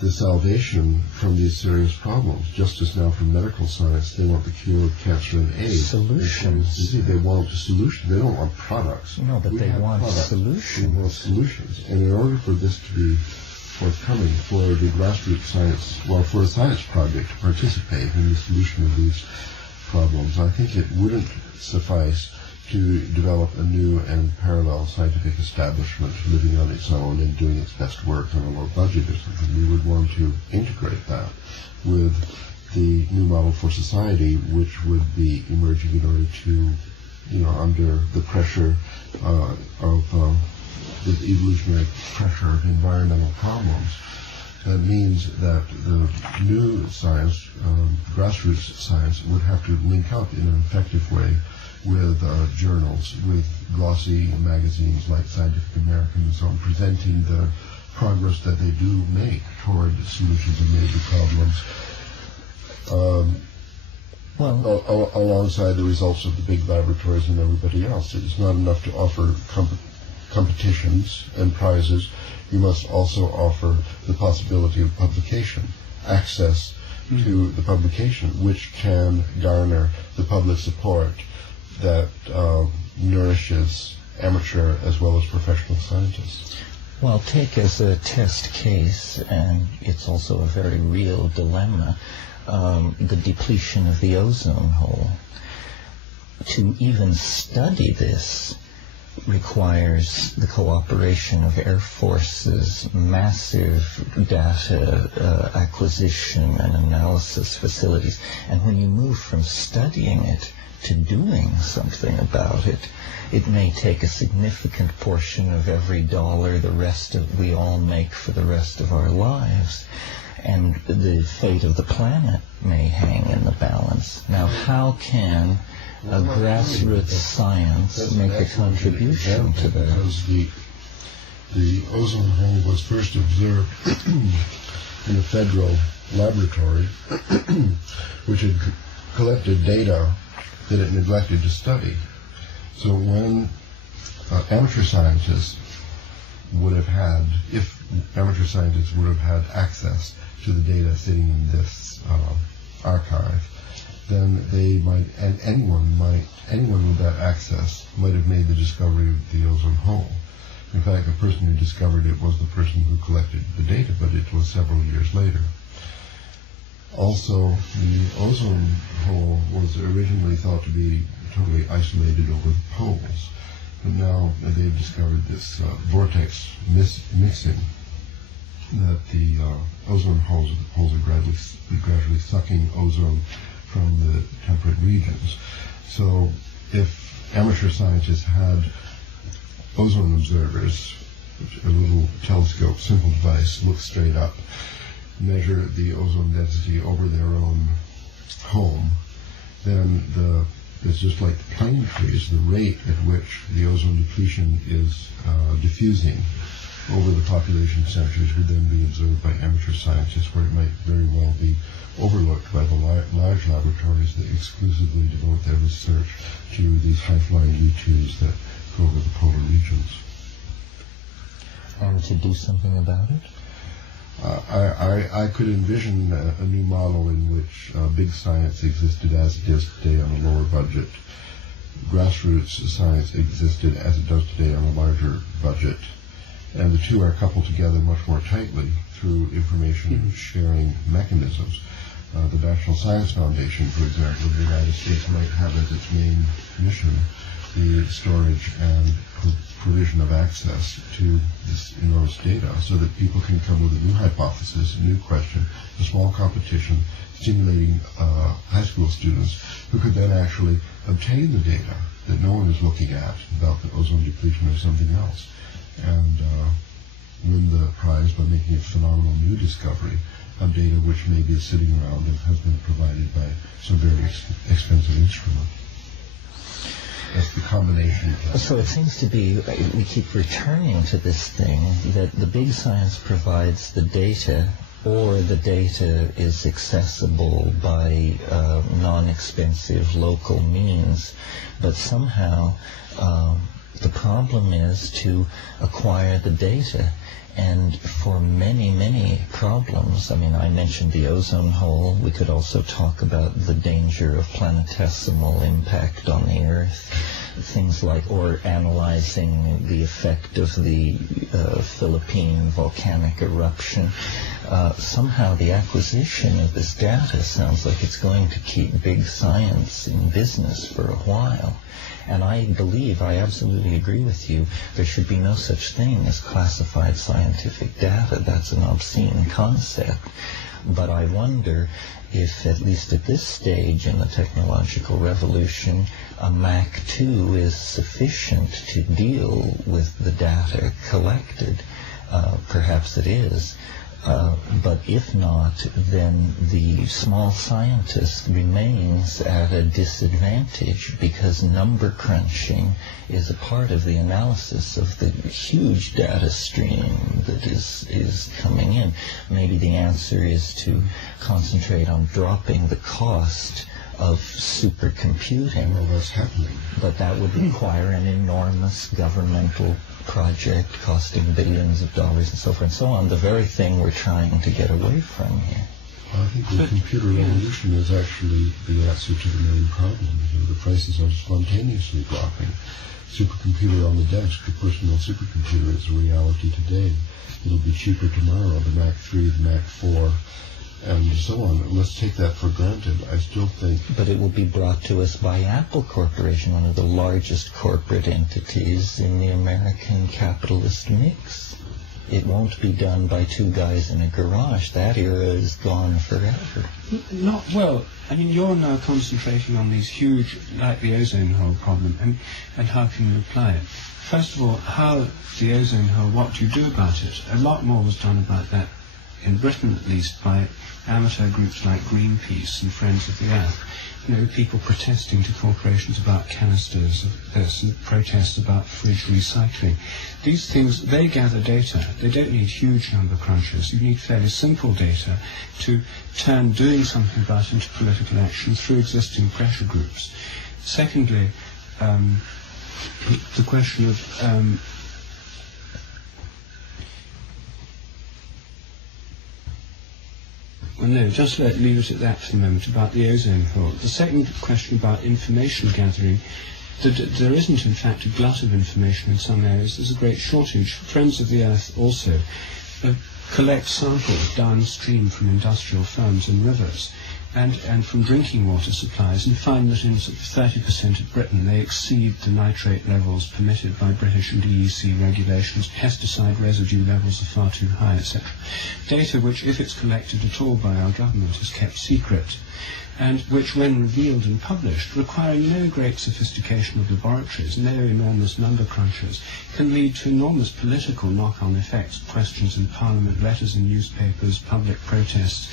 the salvation from these serious problems. Just as now from medical science, they want the cure of cancer and AIDS. Solutions. They want a solution. They don't want products. No, but they want solutions. They want solutions. And in order for this to be forthcoming, for the grassroots science, well, for a science project to participate in the solution of these problems, I think it wouldn't suffice to develop a new and parallel scientific establishment living on its own and doing its best work on a low budget or something. We would want to integrate that with the new model for society, which would be emerging in order to, under the pressure of the evolutionary pressure of environmental problems. That means that the new science, grassroots science, would have to link up in an effective way with journals, with glossy magazines like Scientific American and so on, presenting the progress that they do make toward solutions of major problems, alongside the results of the big laboratories and everybody else. It's not enough to offer competitions and prizes. You must also offer the possibility of publication, access to the publication, which can garner the public support that nourishes amateur as well as professional scientists. Well, take as a test case, and it's also a very real dilemma, the depletion of the ozone hole. To even study this requires the cooperation of air forces, massive data acquisition and analysis facilities. And when you move from studying it to doing something about it, it may take a significant portion of every dollar we all make for the rest of our lives. And the fate of the planet may hang in the balance. Now, how can a grassroots science make a contribution to that? Because the ozone hole was first observed in a federal laboratory which had collected data that it neglected to study. So when amateur scientists would have had, if amateur scientists would have had access to the data sitting in this archive, then they might, and anyone with that access might have made the discovery of the ozone hole. In fact, the person who discovered it was the person who collected the data, but it was several years later. Also, the ozone hole was originally thought to be totally isolated over the poles, but now they've discovered this vortex mixing, that the ozone holes of the poles are gradually sucking ozone from the temperate regions. So if amateur scientists had ozone observers, a little telescope, simple device, look straight up, measure the ozone density over their own home, then it's just like the plane trees, the rate at which the ozone depletion is diffusing over the population centers would then be observed by amateur scientists, where it might very well be overlooked by the large laboratories that exclusively devote their research to these high-flying U-2s that go over the polar regions. And to do something about it? I could envision a new model in which big science existed as it is today on a lower budget, grassroots science existed as it does today on a larger budget, and the two are coupled together much more tightly through information sharing mechanisms. The National Science Foundation, for example, in the United States might have as its main mission the storage and provision of access to this enormous data, so that people can come with a new hypothesis, a new question, a small competition, stimulating high school students who could then actually obtain the data that no one is looking at about the ozone depletion or something else, and win the prize by making a phenomenal new discovery of data which maybe is sitting around and has been provided by some very expensive instrument. That's the combination. So it seems to be, we keep returning to this thing, that the big science provides the data, or the data is accessible by non-expensive local means, but somehow the problem is to acquire the data. And for many, many problems, I mean, I mentioned the ozone hole. We could also talk about the danger of planetesimal impact on the Earth. Things like, or analyzing the effect of the Philippine volcanic eruption. Somehow the acquisition of this data sounds like it's going to keep big science in business for a while. And I believe, I absolutely agree with you, there should be no such thing as classified scientific data. That's an obscene concept. But I wonder if, at least at this stage in the technological revolution, a Mach 2 is sufficient to deal with the data collected. Perhaps it is. But if not, then the small scientist remains at a disadvantage, because number crunching is a part of the analysis of the huge data stream that is coming in. Maybe the answer is to concentrate on dropping the cost of supercomputing. Well, that's happening. But that would require an enormous governmental project costing billions of dollars and so forth and so on, the very thing we're trying to get away from here. I think the computer revolution is actually the answer to the main problem. You know, the prices are spontaneously dropping. Supercomputer on the desk, a personal supercomputer, is a reality today. It'll be cheaper tomorrow, the Mach 3, the Mach 4, and so on. Let's take that for granted. I still think... But it will be brought to us by Apple Corporation, one of the largest corporate entities in the American capitalist mix. It won't be done by two guys in a garage. That era is gone forever. Not well. I mean, you're now concentrating on these huge, like the ozone hole problem, and how can you apply it? First of all, how the ozone hole, what do you do about it? A lot more was done about that in Britain, at least, by amateur groups like Greenpeace and Friends of the Earth, people protesting to corporations about canisters of this and protests about fridge recycling. These things, they gather data. They don't need huge number crunches. You need fairly simple data to turn doing something about into political action through existing pressure groups. Secondly, the question of well, no, just leave it at that for the moment, about the ozone hole. The second question about information gathering, there isn't in fact a glut of information in some areas. There's a great shortage. Friends of the Earth also collect samples downstream from industrial firms and rivers and from drinking water supplies, and find that in sort of 30% of Britain they exceed the nitrate levels permitted by British and EEC regulations. Pesticide residue levels are far too high, etc. Data which, if it's collected at all by our government, is kept secret, and which, when revealed and published, requiring no great sophistication of laboratories, no enormous number crunches, can lead to enormous political knock-on effects, questions in Parliament, letters in newspapers, public protests,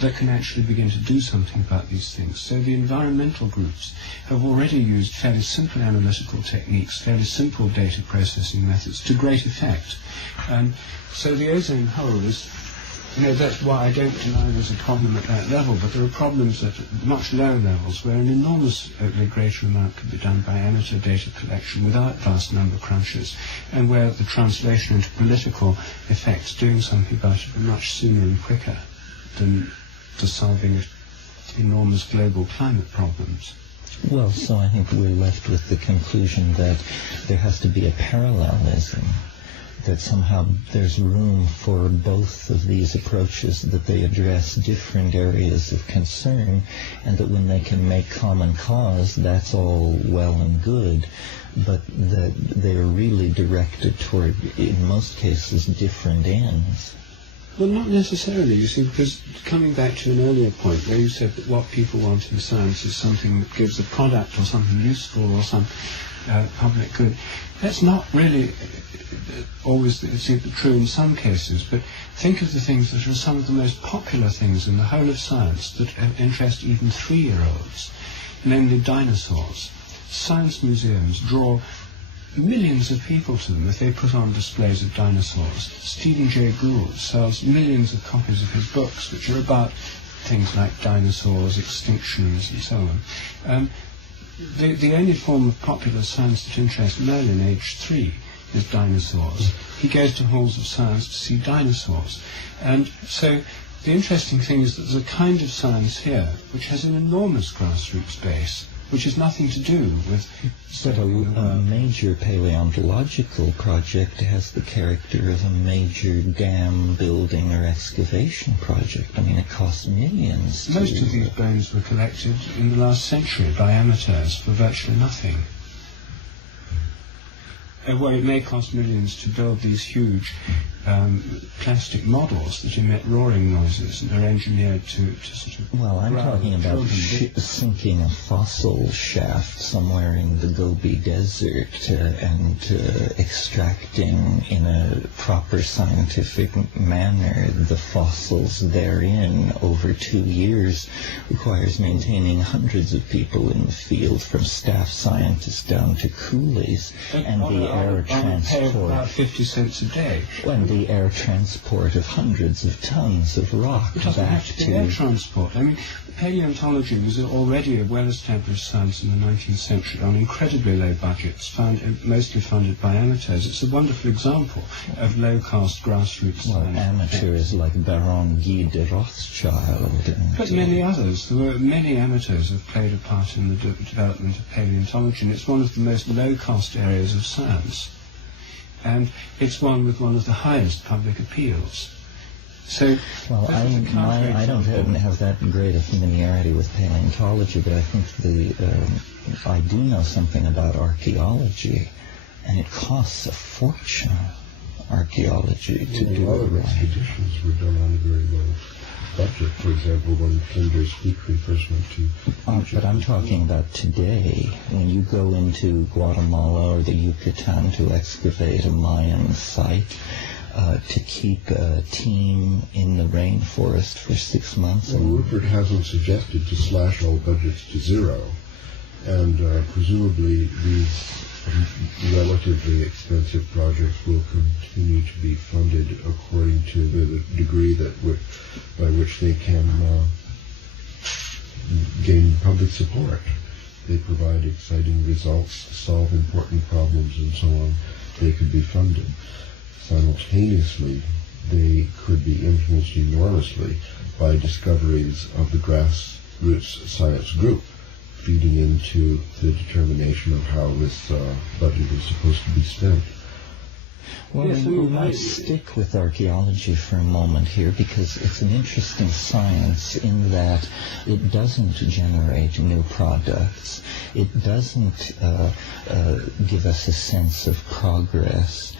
that can actually begin to do something about these things. So the environmental groups have already used fairly simple analytical techniques, fairly simple data processing methods to great effect. So the ozone hole is, that's why I don't deny there's a problem at that level, but there are problems at much lower levels where an enormously greater amount could be done by amateur data collection without vast number crunches, and where the translation into political effects, doing something about it, are much sooner and quicker than to solving enormous global climate problems. Well, so I think we're left with the conclusion that there has to be a parallelism, that somehow there's room for both of these approaches, that they address different areas of concern, and that when they can make common cause, that's all well and good, but that they're really directed toward, in most cases, different ends. Well, not necessarily, you see, because coming back to an earlier point where you said that what people want in science is something that gives a product or something useful or some public good, that's not really always true in some cases, but think of the things that are some of the most popular things in the whole of science that interest even 3-year-olds, namely dinosaurs. Science museums draw millions of people to them if they put on displays of dinosaurs. Stephen Jay Gould sells millions of copies of his books, which are about things like dinosaurs, extinctions, and so on. The only form of popular science that interests Merlin, aged 3, is dinosaurs. He goes to halls of science to see dinosaurs. And so the interesting thing is that there's a kind of science here which has an enormous grassroots base, which has nothing to do with... But a major paleontological project has the character of a major dam building or excavation project. I mean, it costs millions. Most of these bones were collected in the last century by amateurs for virtually nothing. Well, it may cost millions to build these huge plastic models that emit roaring noises and are engineered to sort of... Well, I'm talking about sinking a fossil shaft somewhere in the Gobi Desert and extracting in a proper scientific manner the fossils therein over 2 years requires maintaining hundreds of people in the field, from staff scientists down to coolies, and the air transport... about 50 cents a day. And the air transport of hundreds of tons of rock It doesn't back have to be air transport. I mean, paleontology was already a well-established science in the 19th century on incredibly low budgets, mostly funded by amateurs. It's a wonderful example of low-cost grassroots science. Amateurs like Baron Guy de Rothschild. But many others. There were many amateurs who have played a part in the development of paleontology, and it's one of the most low-cost areas of science. And it's one with one of the highest public appeals. So, well, I don't have that great a familiarity with paleontology, but I think I do know something about archaeology, and it costs a fortune, archaeology, to do a lot of expeditions were done on a very low budget. For example, when Flinders Petrie first went to but I'm talking about today. When you go into Guatemala or the Yucatan to excavate a Mayan site, to keep a team in the rainforest for 6 months. Well, Rupert hasn't suggested to slash all budgets to zero, and presumably these relatively expensive projects will continue to be funded according to the degree by which they can gain public support. They provide exciting results, solve important problems, and so on. They could be funded. Simultaneously, they could be influenced enormously by discoveries of the grassroots science group, feeding into the determination of how this budget is supposed to be spent. Well, Yes, we might stick with archaeology for a moment here, because it's an interesting science in that it doesn't generate new products. It doesn't give us a sense of progress.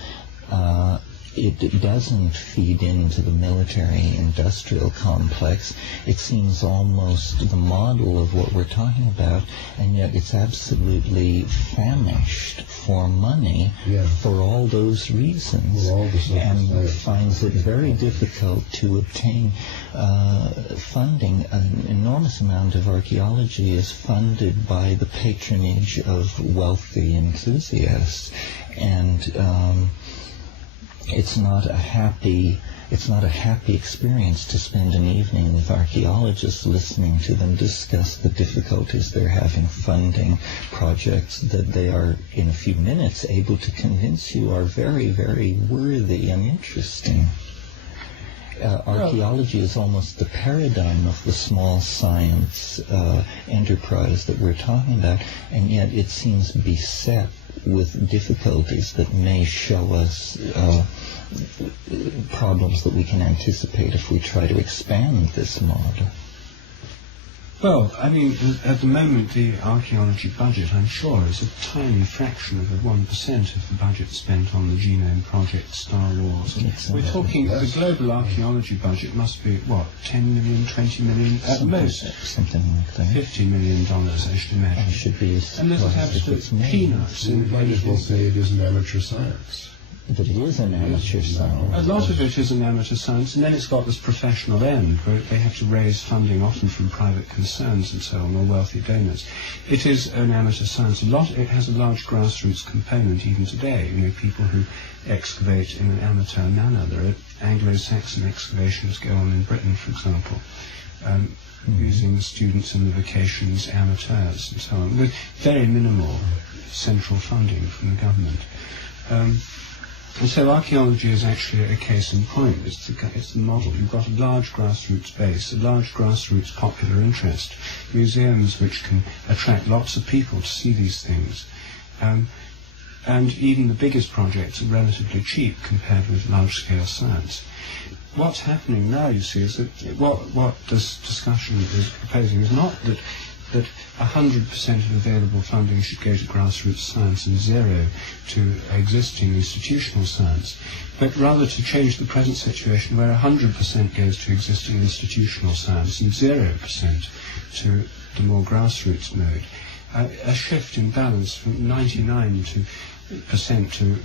It doesn't feed into the military-industrial complex. It seems almost the model of what we're talking about, and yet it's absolutely famished for money for all those reasons, and finds it very difficult to obtain funding. An enormous amount of archaeology is funded by the patronage of wealthy enthusiasts, and it's not a happy experience to spend an evening with archaeologists listening to them discuss the difficulties they're having funding projects that they are in a few minutes able to convince you are very, very worthy and interesting. Archaeology is almost the paradigm of the small science enterprise that we're talking about, and yet it seems beset with difficulties that may show us problems that we can anticipate if we try to expand this model. Well, I mean, at the moment, the archaeology budget, I'm sure, is a tiny fraction of the 1% of the budget spent on the Genome Project, Star Wars. We're talking, the global archaeology budget must be, what, 10 million, 20 million, at most? Something like that. $50 million, I should imagine. I should be and this is absolute peanuts. We might as well say it is an amateur science. That it is an amateur science. A lot of it is an amateur science, and then it's got this professional end where they have to raise funding, often from private concerns and so on, or wealthy donors. It is an amateur science. It has a large grassroots component even today. You know, people who excavate in an amateur manner. There are Anglo-Saxon excavations go on in Britain, for example, using the students and the vacations amateurs and so on, with very minimal central funding from the government. And so archaeology is actually a case in point. It's the model. You've got a large grassroots base, a large grassroots popular interest, museums which can attract lots of people to see these things. And even the biggest projects are relatively cheap compared with large-scale science. What's happening now, you see, is that what this discussion is proposing is not that 100% of available funding should go to grassroots science and zero to existing institutional science, but rather to change the present situation where 100% goes to existing institutional science and 0% to the more grassroots mode. A shift in balance from 99% to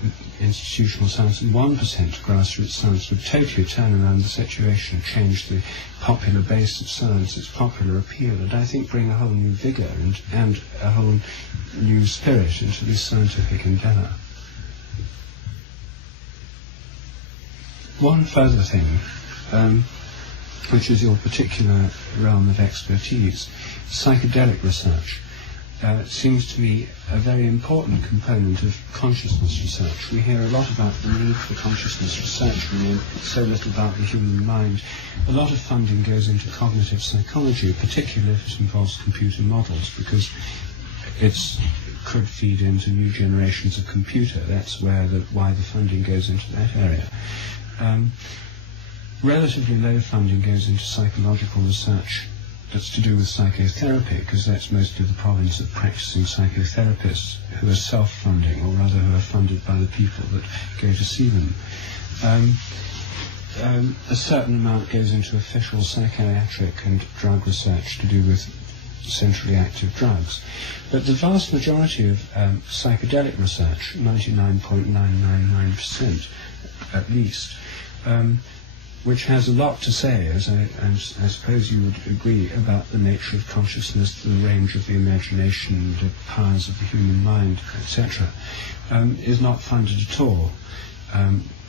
institutional science and 1% to grassroots science would totally turn around the situation, change the popular base of science, its popular appeal, and I think bring a whole new vigour and a whole new spirit into this scientific endeavour. One further thing, which is your particular realm of expertise, psychedelic research. Seems to be a very important component of consciousness research. We hear a lot about the need for consciousness research. We know so little about the human mind. A lot of funding goes into cognitive psychology, particularly if it involves computer models, because it could feed into new generations of computer. That's why the funding goes into that area. Relatively low funding goes into psychological research that's to do with psychotherapy, because that's mostly the province of practicing psychotherapists who are self-funding, or rather who are funded by the people that go to see them. A certain amount goes into official psychiatric and drug research to do with centrally active drugs. But the vast majority of psychedelic research, 99.999%, at least, which has a lot to say, as I suppose you would agree, about the nature of consciousness, the range of the imagination, the powers of the human mind, etc., is not funded at all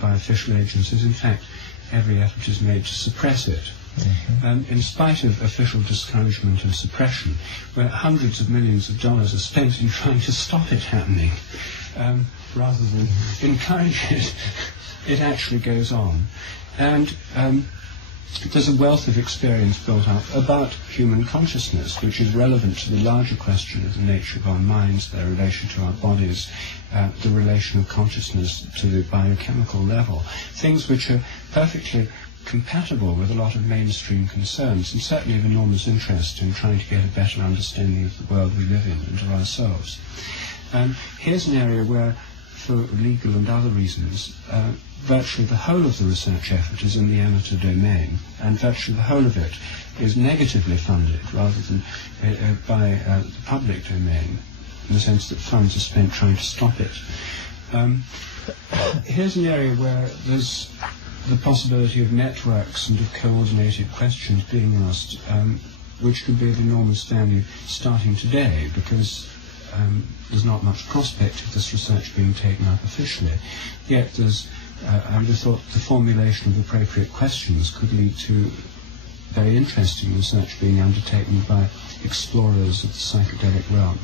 by official agencies. In fact, every effort is made to suppress it. Mm-hmm. In spite of official discouragement and suppression, where hundreds of millions of dollars are spent in trying to stop it happening, rather than encourage it, it actually goes on. And there's a wealth of experience built up about human consciousness, which is relevant to the larger question of the nature of our minds, their relation to our bodies, the relation of consciousness to the biochemical level, things which are perfectly compatible with a lot of mainstream concerns, and certainly of enormous interest in trying to get a better understanding of the world we live in and of ourselves. Here's an area where, for legal and other reasons, virtually the whole of the research effort is in the amateur domain, and virtually the whole of it is negatively funded rather than by the public domain, in the sense that funds are spent trying to stop it. Here's an area where there's the possibility of networks and of coordinated questions being asked, which could be of enormous value starting today, because there's not much prospect of this research being taken up officially. Yet there's, I would have thought, the formulation of appropriate questions could lead to very interesting research being undertaken by explorers of the psychedelic realm.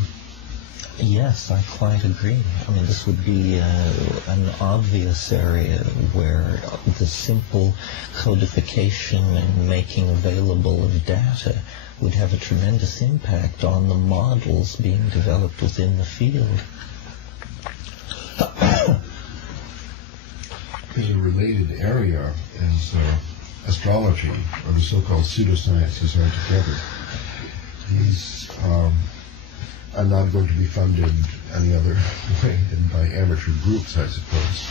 Yes, I quite agree. I mean, this would be an obvious area where the simple codification and making available of data would have a tremendous impact on the models being developed within the field. There's a related area is astrology, or the so-called pseudosciences altogether. These are not going to be funded any other way than by amateur groups, I suppose.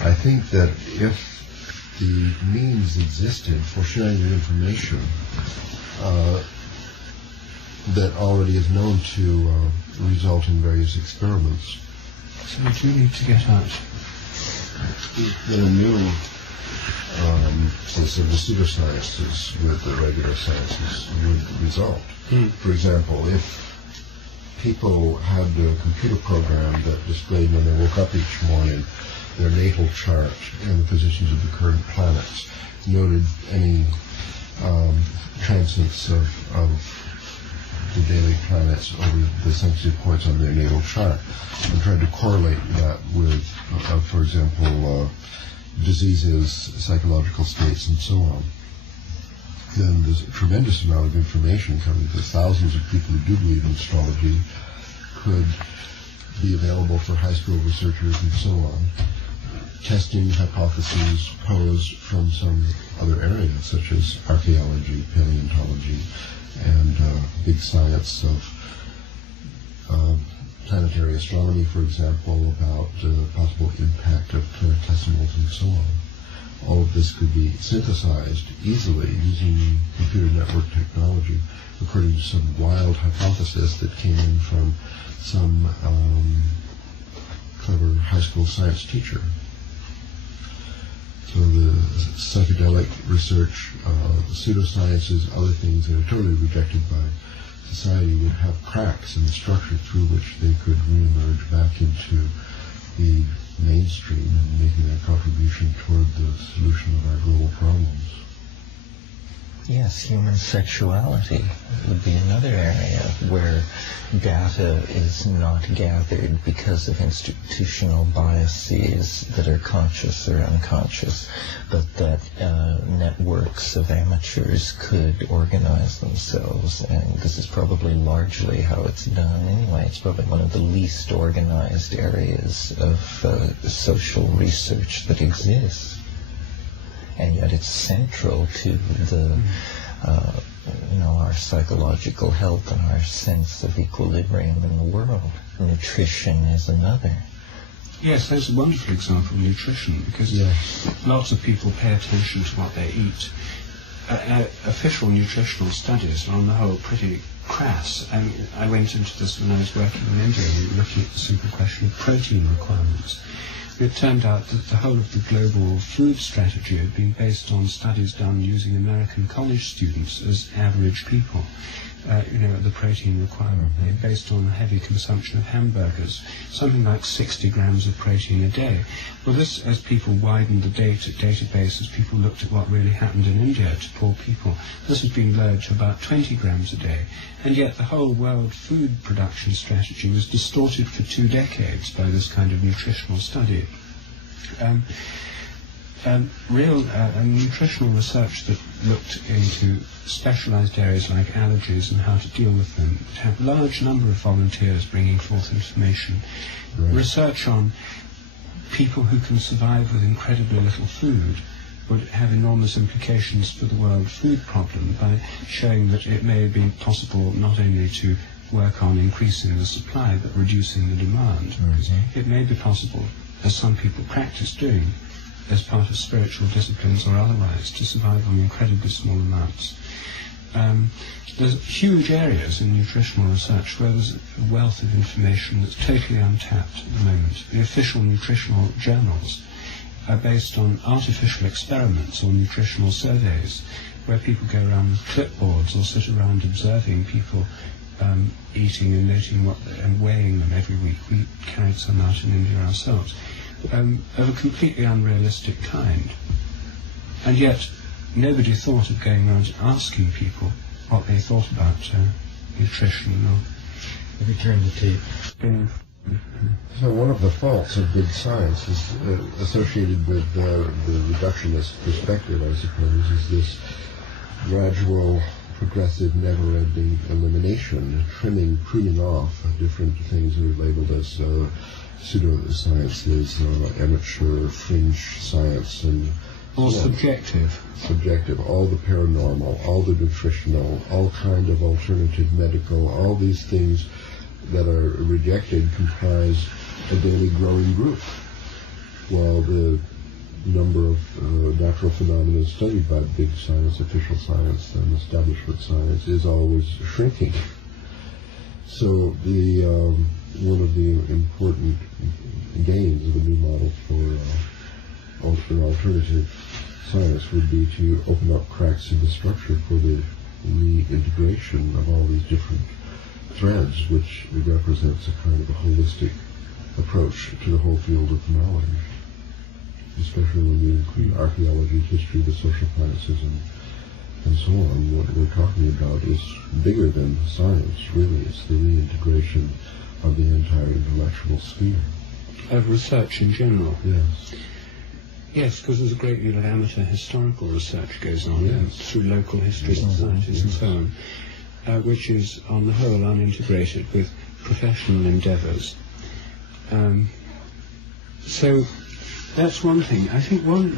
I think that if the means existed for sharing the information that already is known to result in various experiments, So we do need to get out. then a new sense of the pseudosciences with the regular sciences would result. For example, if people had a computer program that displayed when they woke up each morning their natal chart and the positions of the current planets, noted any transits of the daily planets over the sensitive points on their natal chart, and tried to correlate that with, for example, diseases, psychological states, and so on. Then there's a tremendous amount of information coming to thousands of people who do believe in astrology could be available for high school researchers and so on, testing hypotheses posed from some other areas such as archaeology, paleontology, and big science of planetary astronomy, for example, about the possible impact of planetesimals and so on. All of this could be synthesized easily using computer network technology according to some wild hypothesis that came in from some clever high school science teacher. So the psychedelic research, pseudosciences, other things that are totally rejected by society would have cracks in the structure through which they could reemerge back into the mainstream and making their contribution toward the solution of our global problems. Yes, human sexuality would be another area where data is not gathered because of institutional biases that are conscious or unconscious, but that networks of amateurs could organize themselves, and this is probably largely how it's done anyway. It's probably one of the least organized areas of social research that exists. And yet it's central to the, our psychological health and our sense of equilibrium in the world. Nutrition is another. Yes, there's a wonderful example of nutrition, because lots of people pay attention to what they eat. Official nutritional studies are on the whole pretty crass. I went into this when I was working in India, and looking at the simple question of protein requirements. it turned out that the whole of the global food strategy had been based on studies done using American college students as average people. The protein requirement, based on heavy consumption of hamburgers, something like 60 grams of protein a day. Well, this, as people widened the database, as people looked at what really happened in India to poor people, this has been lowered to about 20 grams a day. And yet the whole world food production strategy was distorted for 2 decades by this kind of nutritional study. Real nutritional research that looked into specialized areas like allergies and how to deal with them would have a large number of volunteers bringing forth information. Right. Research on people who can survive with incredibly little food would have enormous implications for the world food problem by showing that it may be possible not only to work on increasing the supply but reducing the demand. It may be possible, as some people practice doing, as part of spiritual disciplines or otherwise, to survive on incredibly small amounts. There's huge areas in nutritional research where there's a wealth of information that's totally untapped at the moment. The official nutritional journals are based on artificial experiments or nutritional surveys where people go around with clipboards or sit around observing people eating and noting and weighing them every week. We carried some out in India ourselves. Of a completely unrealistic kind. And yet, nobody thought of going around asking people what they thought about nutrition or... Let me turn the tape. So one of the faults of good science is associated with the reductionist perspective, I suppose, is this gradual, progressive, never-ending elimination, pruning off different things that are labeled as pseudosciences, amateur, fringe science, and all subjective. Subjective, all the paranormal, all the nutritional, all kind of alternative medical, all these things that are rejected comprise a daily growing group, while the number of natural phenomena studied by big science, official science, and establishment science is always shrinking. So one of the important gains of the new model for alternative science would be to open up cracks in the structure for the reintegration of all these different threads, which represents a kind of a holistic approach to the whole field of knowledge, especially when you include archaeology, history, the social sciences, and so on. What we're talking about is bigger than science, really. It's the reintegration of the entire intellectual sphere. Of research in general? Yes. Yes, because there's a great deal of amateur historical research goes on through local history societies and so on, which is, on the whole, unintegrated with professional endeavours. So that's one thing. I think one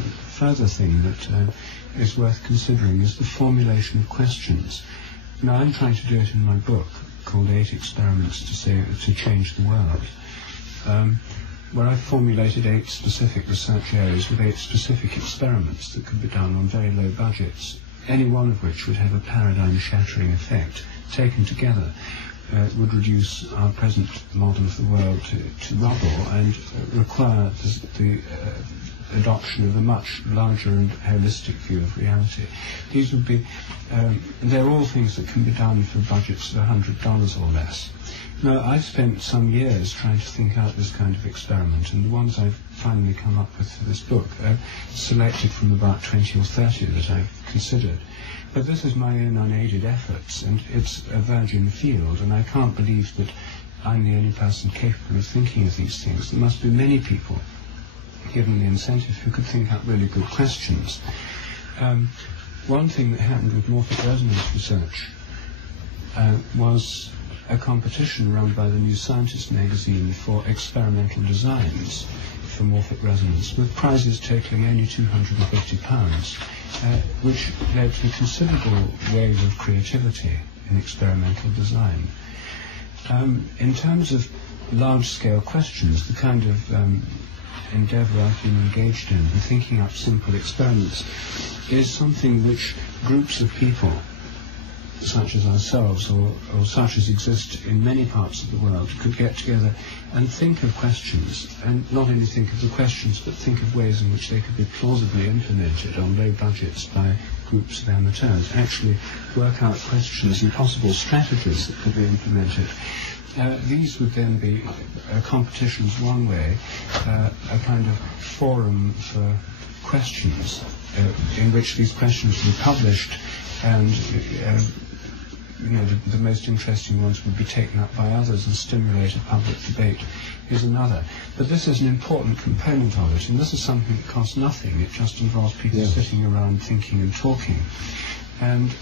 further thing that is worth considering is the formulation of questions. Now, I'm trying to do it in my book called 8 Experiments to Change the World, where I've formulated 8 specific research areas with 8 specific experiments that could be done on very low budgets, any one of which would have a paradigm-shattering effect. Taken together, would reduce our present model of the world to rubble and require the adoption of a much larger and holistic view of reality. These would be, they're all things that can be done for budgets of $100 or less. Now, I've spent some years trying to think out this kind of experiment, and the ones I've finally come up with for this book are selected from about 20 or 30 that I've considered. But this is my own unaided efforts, and it's a virgin field, and I can't believe that I'm the only person capable of thinking of these things. There must be many people, given the incentive, who could think up really good questions. One thing that happened with morphic resonance research was a competition run by the New Scientist magazine for experimental designs for morphic resonance, with prizes totaling only £250, which led to a considerable wave of creativity in experimental design. In terms of large-scale questions, the kind of endeavour I've been engaged in thinking up simple experiments is something which groups of people such as ourselves, or such as exist in many parts of the world, could get together and think of questions, and not only think of the questions, but think of ways in which they could be plausibly implemented on low budgets by groups of amateurs, actually work out questions and possible strategies that could be implemented. These would then be competitions one way, a kind of forum for questions in which these questions would be published, and the most interesting ones would be taken up by others and stimulate a public debate is another. But this is an important component of it, and this is something that costs nothing. It just involves people sitting around thinking and talking. And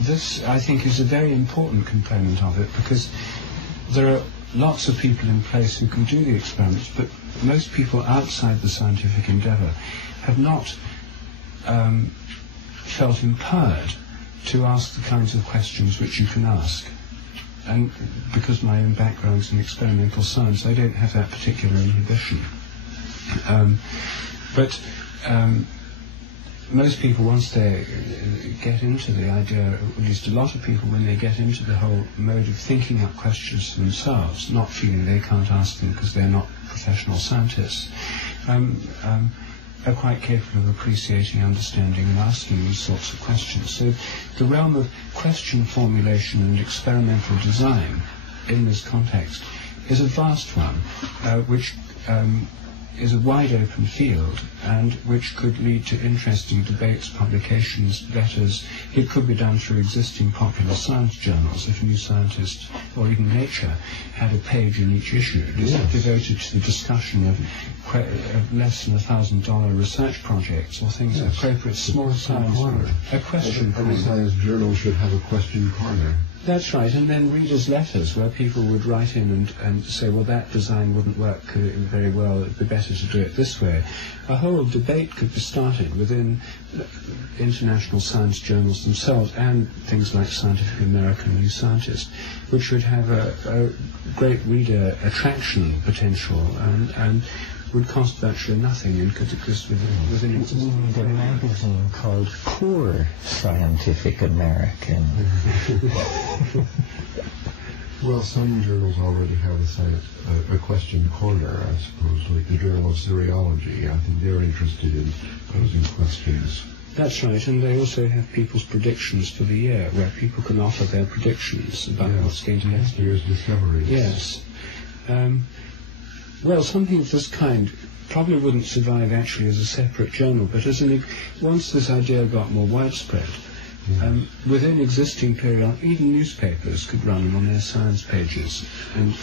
this, I think, is a very important component of it, because there are lots of people in place who can do the experiments, but most people outside the scientific endeavour have not felt empowered to ask the kinds of questions which you can ask. And because my own background's in experimental science, I don't have that particular inhibition. But most people, once they get into the idea, at least a lot of people, when they get into the whole mode of thinking up questions for themselves, not feeling they can't ask them because they're not professional scientists, are quite capable of appreciating, understanding, and asking these sorts of questions. So the realm of question formulation and experimental design in this context is a vast one, which is a wide open field, and which could lead to interesting debates, publications, letters. It could be done through existing popular science journals. If New Scientist or even Nature had a page in each issue devoted to the discussion of less than $1,000 research projects or things appropriate, small science, a question corner. Every science journal should have a question corner. That's right, and then readers' letters where people would write in and say, well, that design wouldn't work very well, it'd be better to do it this way. A whole debate could be started within international science journals themselves and things like Scientific American, New Scientist, which would have a great reader attraction potential and would cost virtually nothing and could exist within existing. We need a magazine called Poor Scientific American. Well, some journals already have a question corner, I suppose, like the Journal of Seriology. I think they're interested in posing questions. That's right, and they also have people's predictions for the year, where people can offer their predictions about what's going to happen. Next year's discoveries. Yes. Well, something of this kind probably wouldn't survive actually as a separate journal, but once this idea got more widespread, within existing periodic, even newspapers could run them on their science pages, and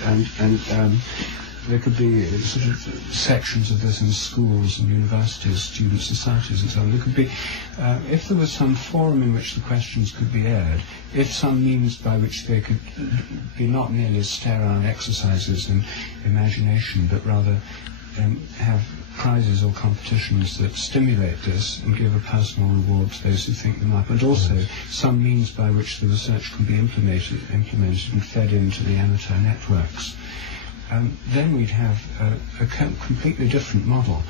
there could be sort of sections of this in schools and universities, student societies and so on. There could be, if there was some forum in which the questions could be aired, if some means by which they could be not merely sterile exercises in imagination, but rather have prizes or competitions that stimulate this and give a personal reward to those who think them up, and also some means by which the research can be implemented and fed into the amateur networks. Then we'd have a completely different model.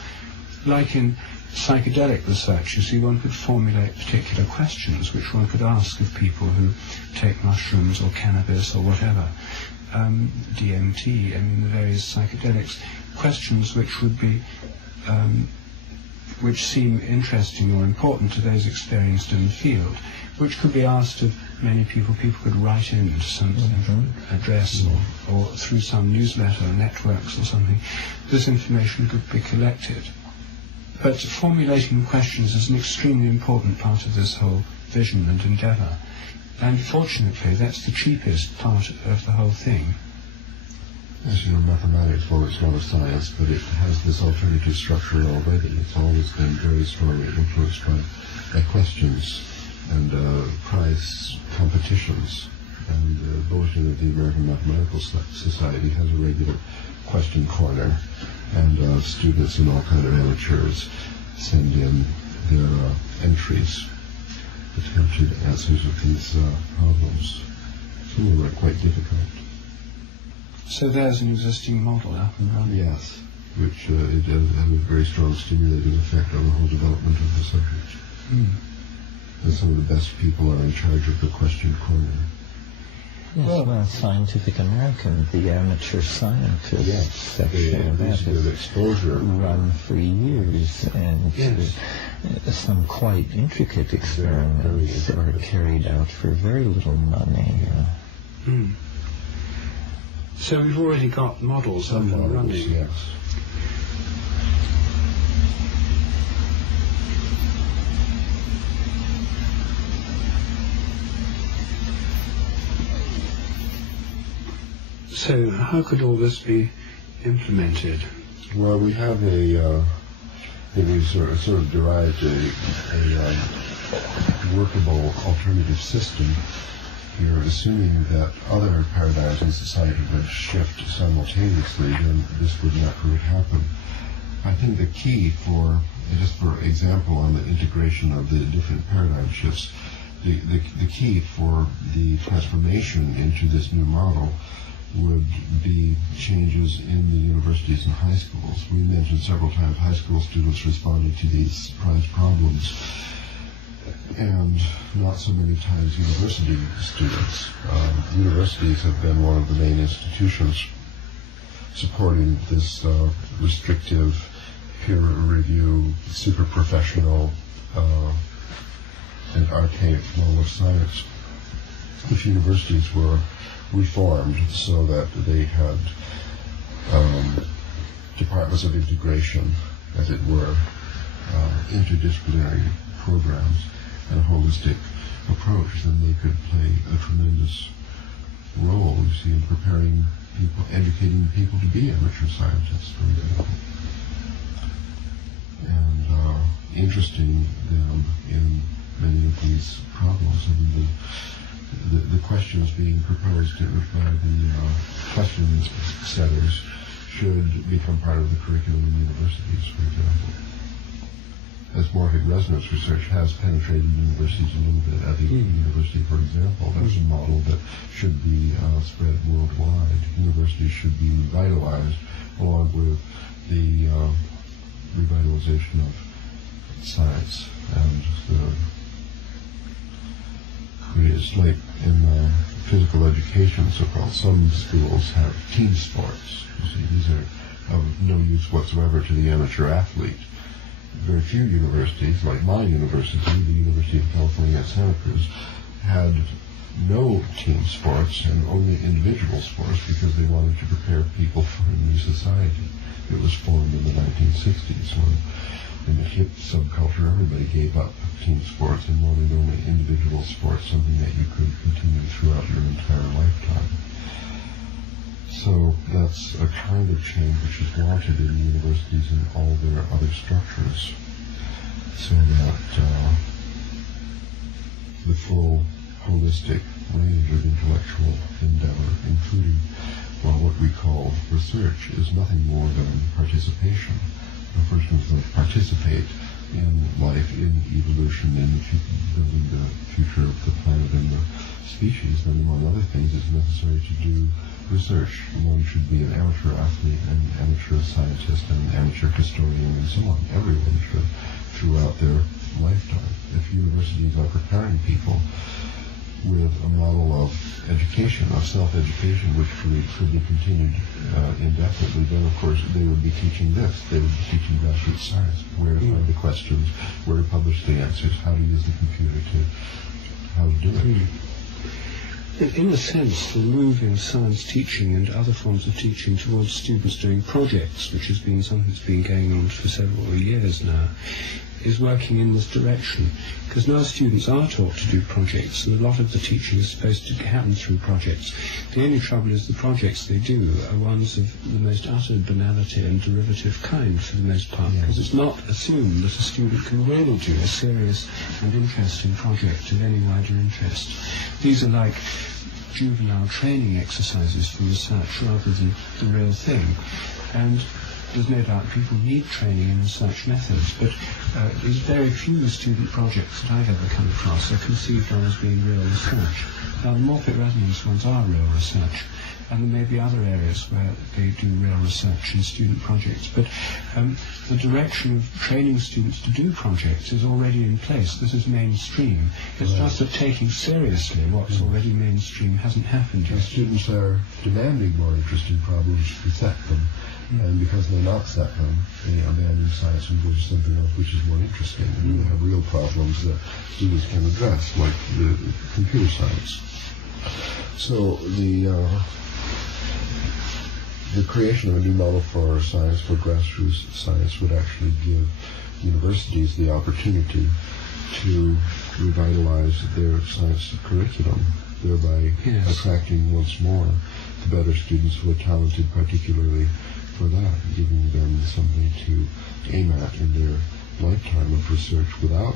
Like in psychedelic research, you see, one could formulate particular questions which one could ask of people who take mushrooms or cannabis or whatever, DMT, the various psychedelics, questions which would be, which seem interesting or important to those experienced in the field, which could be asked of many people. People could write in to some address or through some newsletter or networks or something. This information could be collected. But formulating questions is an extremely important part of this whole vision and endeavour. And fortunately, that's the cheapest part of the whole thing. As you know, mathematics, well, it's not a science, but it has this alternative structure already. It's always been very strongly influenced by questions and prize competitions. And the bulletin of the American Mathematical Society has a regular question corner, and students and all kind of amateurs send in their entries, attempted answers of these problems. Some of them are quite difficult. So there's an existing model up and running. Yes, which it does have a very strong stimulating effect on the whole development of the subject. and some of the best people are in charge of the question corner. Yes, well, Scientific American, the amateur scientists section of that has exposure run for years, and some quite intricate experiments are carried out for very little money. So we've already got models up and running. Yes. So how could all this be implemented? Well, we have we sort of derived a workable alternative system here, assuming that other paradigms in society would shift simultaneously, then this would not really happen. I think the key for, just for example, on the integration of the different paradigm shifts, the key for the transformation into this new model would be changes in the universities and high schools. We mentioned several times high school students responding to these surprise problems, and not so many times university students. Universities have been one of the main institutions supporting this restrictive, peer review, super professional, and archaic model of science. If universities were reformed so that they had departments of integration, as it were, interdisciplinary programs, and a holistic approach, then they could play a tremendous role, you see, in preparing people, educating people to be amateur scientists, for example, and interesting them in many of these problems. I mean, the questions being proposed by the questions setters should become part of the curriculum in universities, for example. As morphic resonance research has penetrated universities a little bit, at the University, for example, that's a model that should be spread worldwide. Universities should be revitalized along with the revitalization of science and the it's like in physical education, so-called, some schools have team sports. You see, these are of no use whatsoever to the amateur athlete. Very few universities, like my university, the University of California at Santa Cruz, had no team sports and only individual sports because they wanted to prepare people for a new society. It was formed in the 1960s when, in the hip subculture, everybody gave up team sports and wanted only individual sports, something that you could continue throughout your entire lifetime. So that's a kind of change which is wanted in universities and all their other structures, so that the full holistic range of intellectual endeavor, including what we call research, is nothing more than participation. A person is going to participate in life, in evolution, in building the future of the planet and the species, then among other things it's necessary to do research. One should be an amateur athlete, an amateur scientist, and an amateur historian, and so on. Everyone should throughout their lifetime. If universities are preparing people with a model of education, of self-education, which could be continued indefinitely, then of course they would be teaching this. They would be teaching grassroots science, where to find the questions, where to publish the answers, how to use the computer how to do it. In a sense, the move in science teaching and other forms of teaching towards students doing projects, which has been something that's been going on for several years now, is working in this direction, because now students are taught to do projects, and a lot of the teaching is supposed to happen through projects. The only trouble is the projects they do are ones of the most utter banality and derivative kind for the most part, because it's not assumed that a student can really do a serious and interesting project of any wider interest. These are like juvenile training exercises for research rather than the real thing. And there's no doubt people need training in research methods, but there's very few student projects that I've ever come across are conceived of as being real research. Now, the morphic resonance ones are real research, and there may be other areas where they do real research in student projects. But the direction of training students to do projects is already in place. This is mainstream. It's just that taking seriously what's already mainstream hasn't happened yet. Students are demanding more interesting problems to set them, and because they're not set them, they abandon science and go to something else which is more interesting. And they have real problems that students can address, like the computer science. So the creation of a new model for science, for grassroots science, would actually give universities the opportunity to revitalize their science curriculum, thereby attracting once more the better students who are talented particularly for that, giving them something to aim at in their lifetime of research without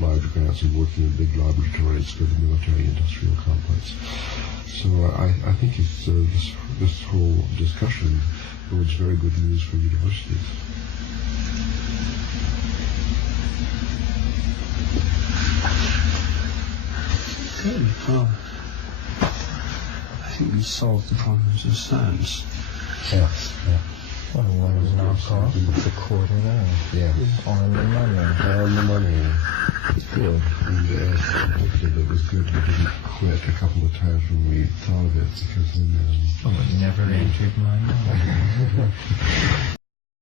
large grants and working in big laboratories for the military-industrial complex. So I think it's, this whole discussion bodes very good news for universities. Good. Well, I think we've solved the problems of science. Yes, yeah. Well, one is knocked off. It's a quarter there. Yeah. On the money. On the money. Good. And hopefully it was good we didn't quit a couple of times when we thought of it, because then... Oh, it never entered my mind.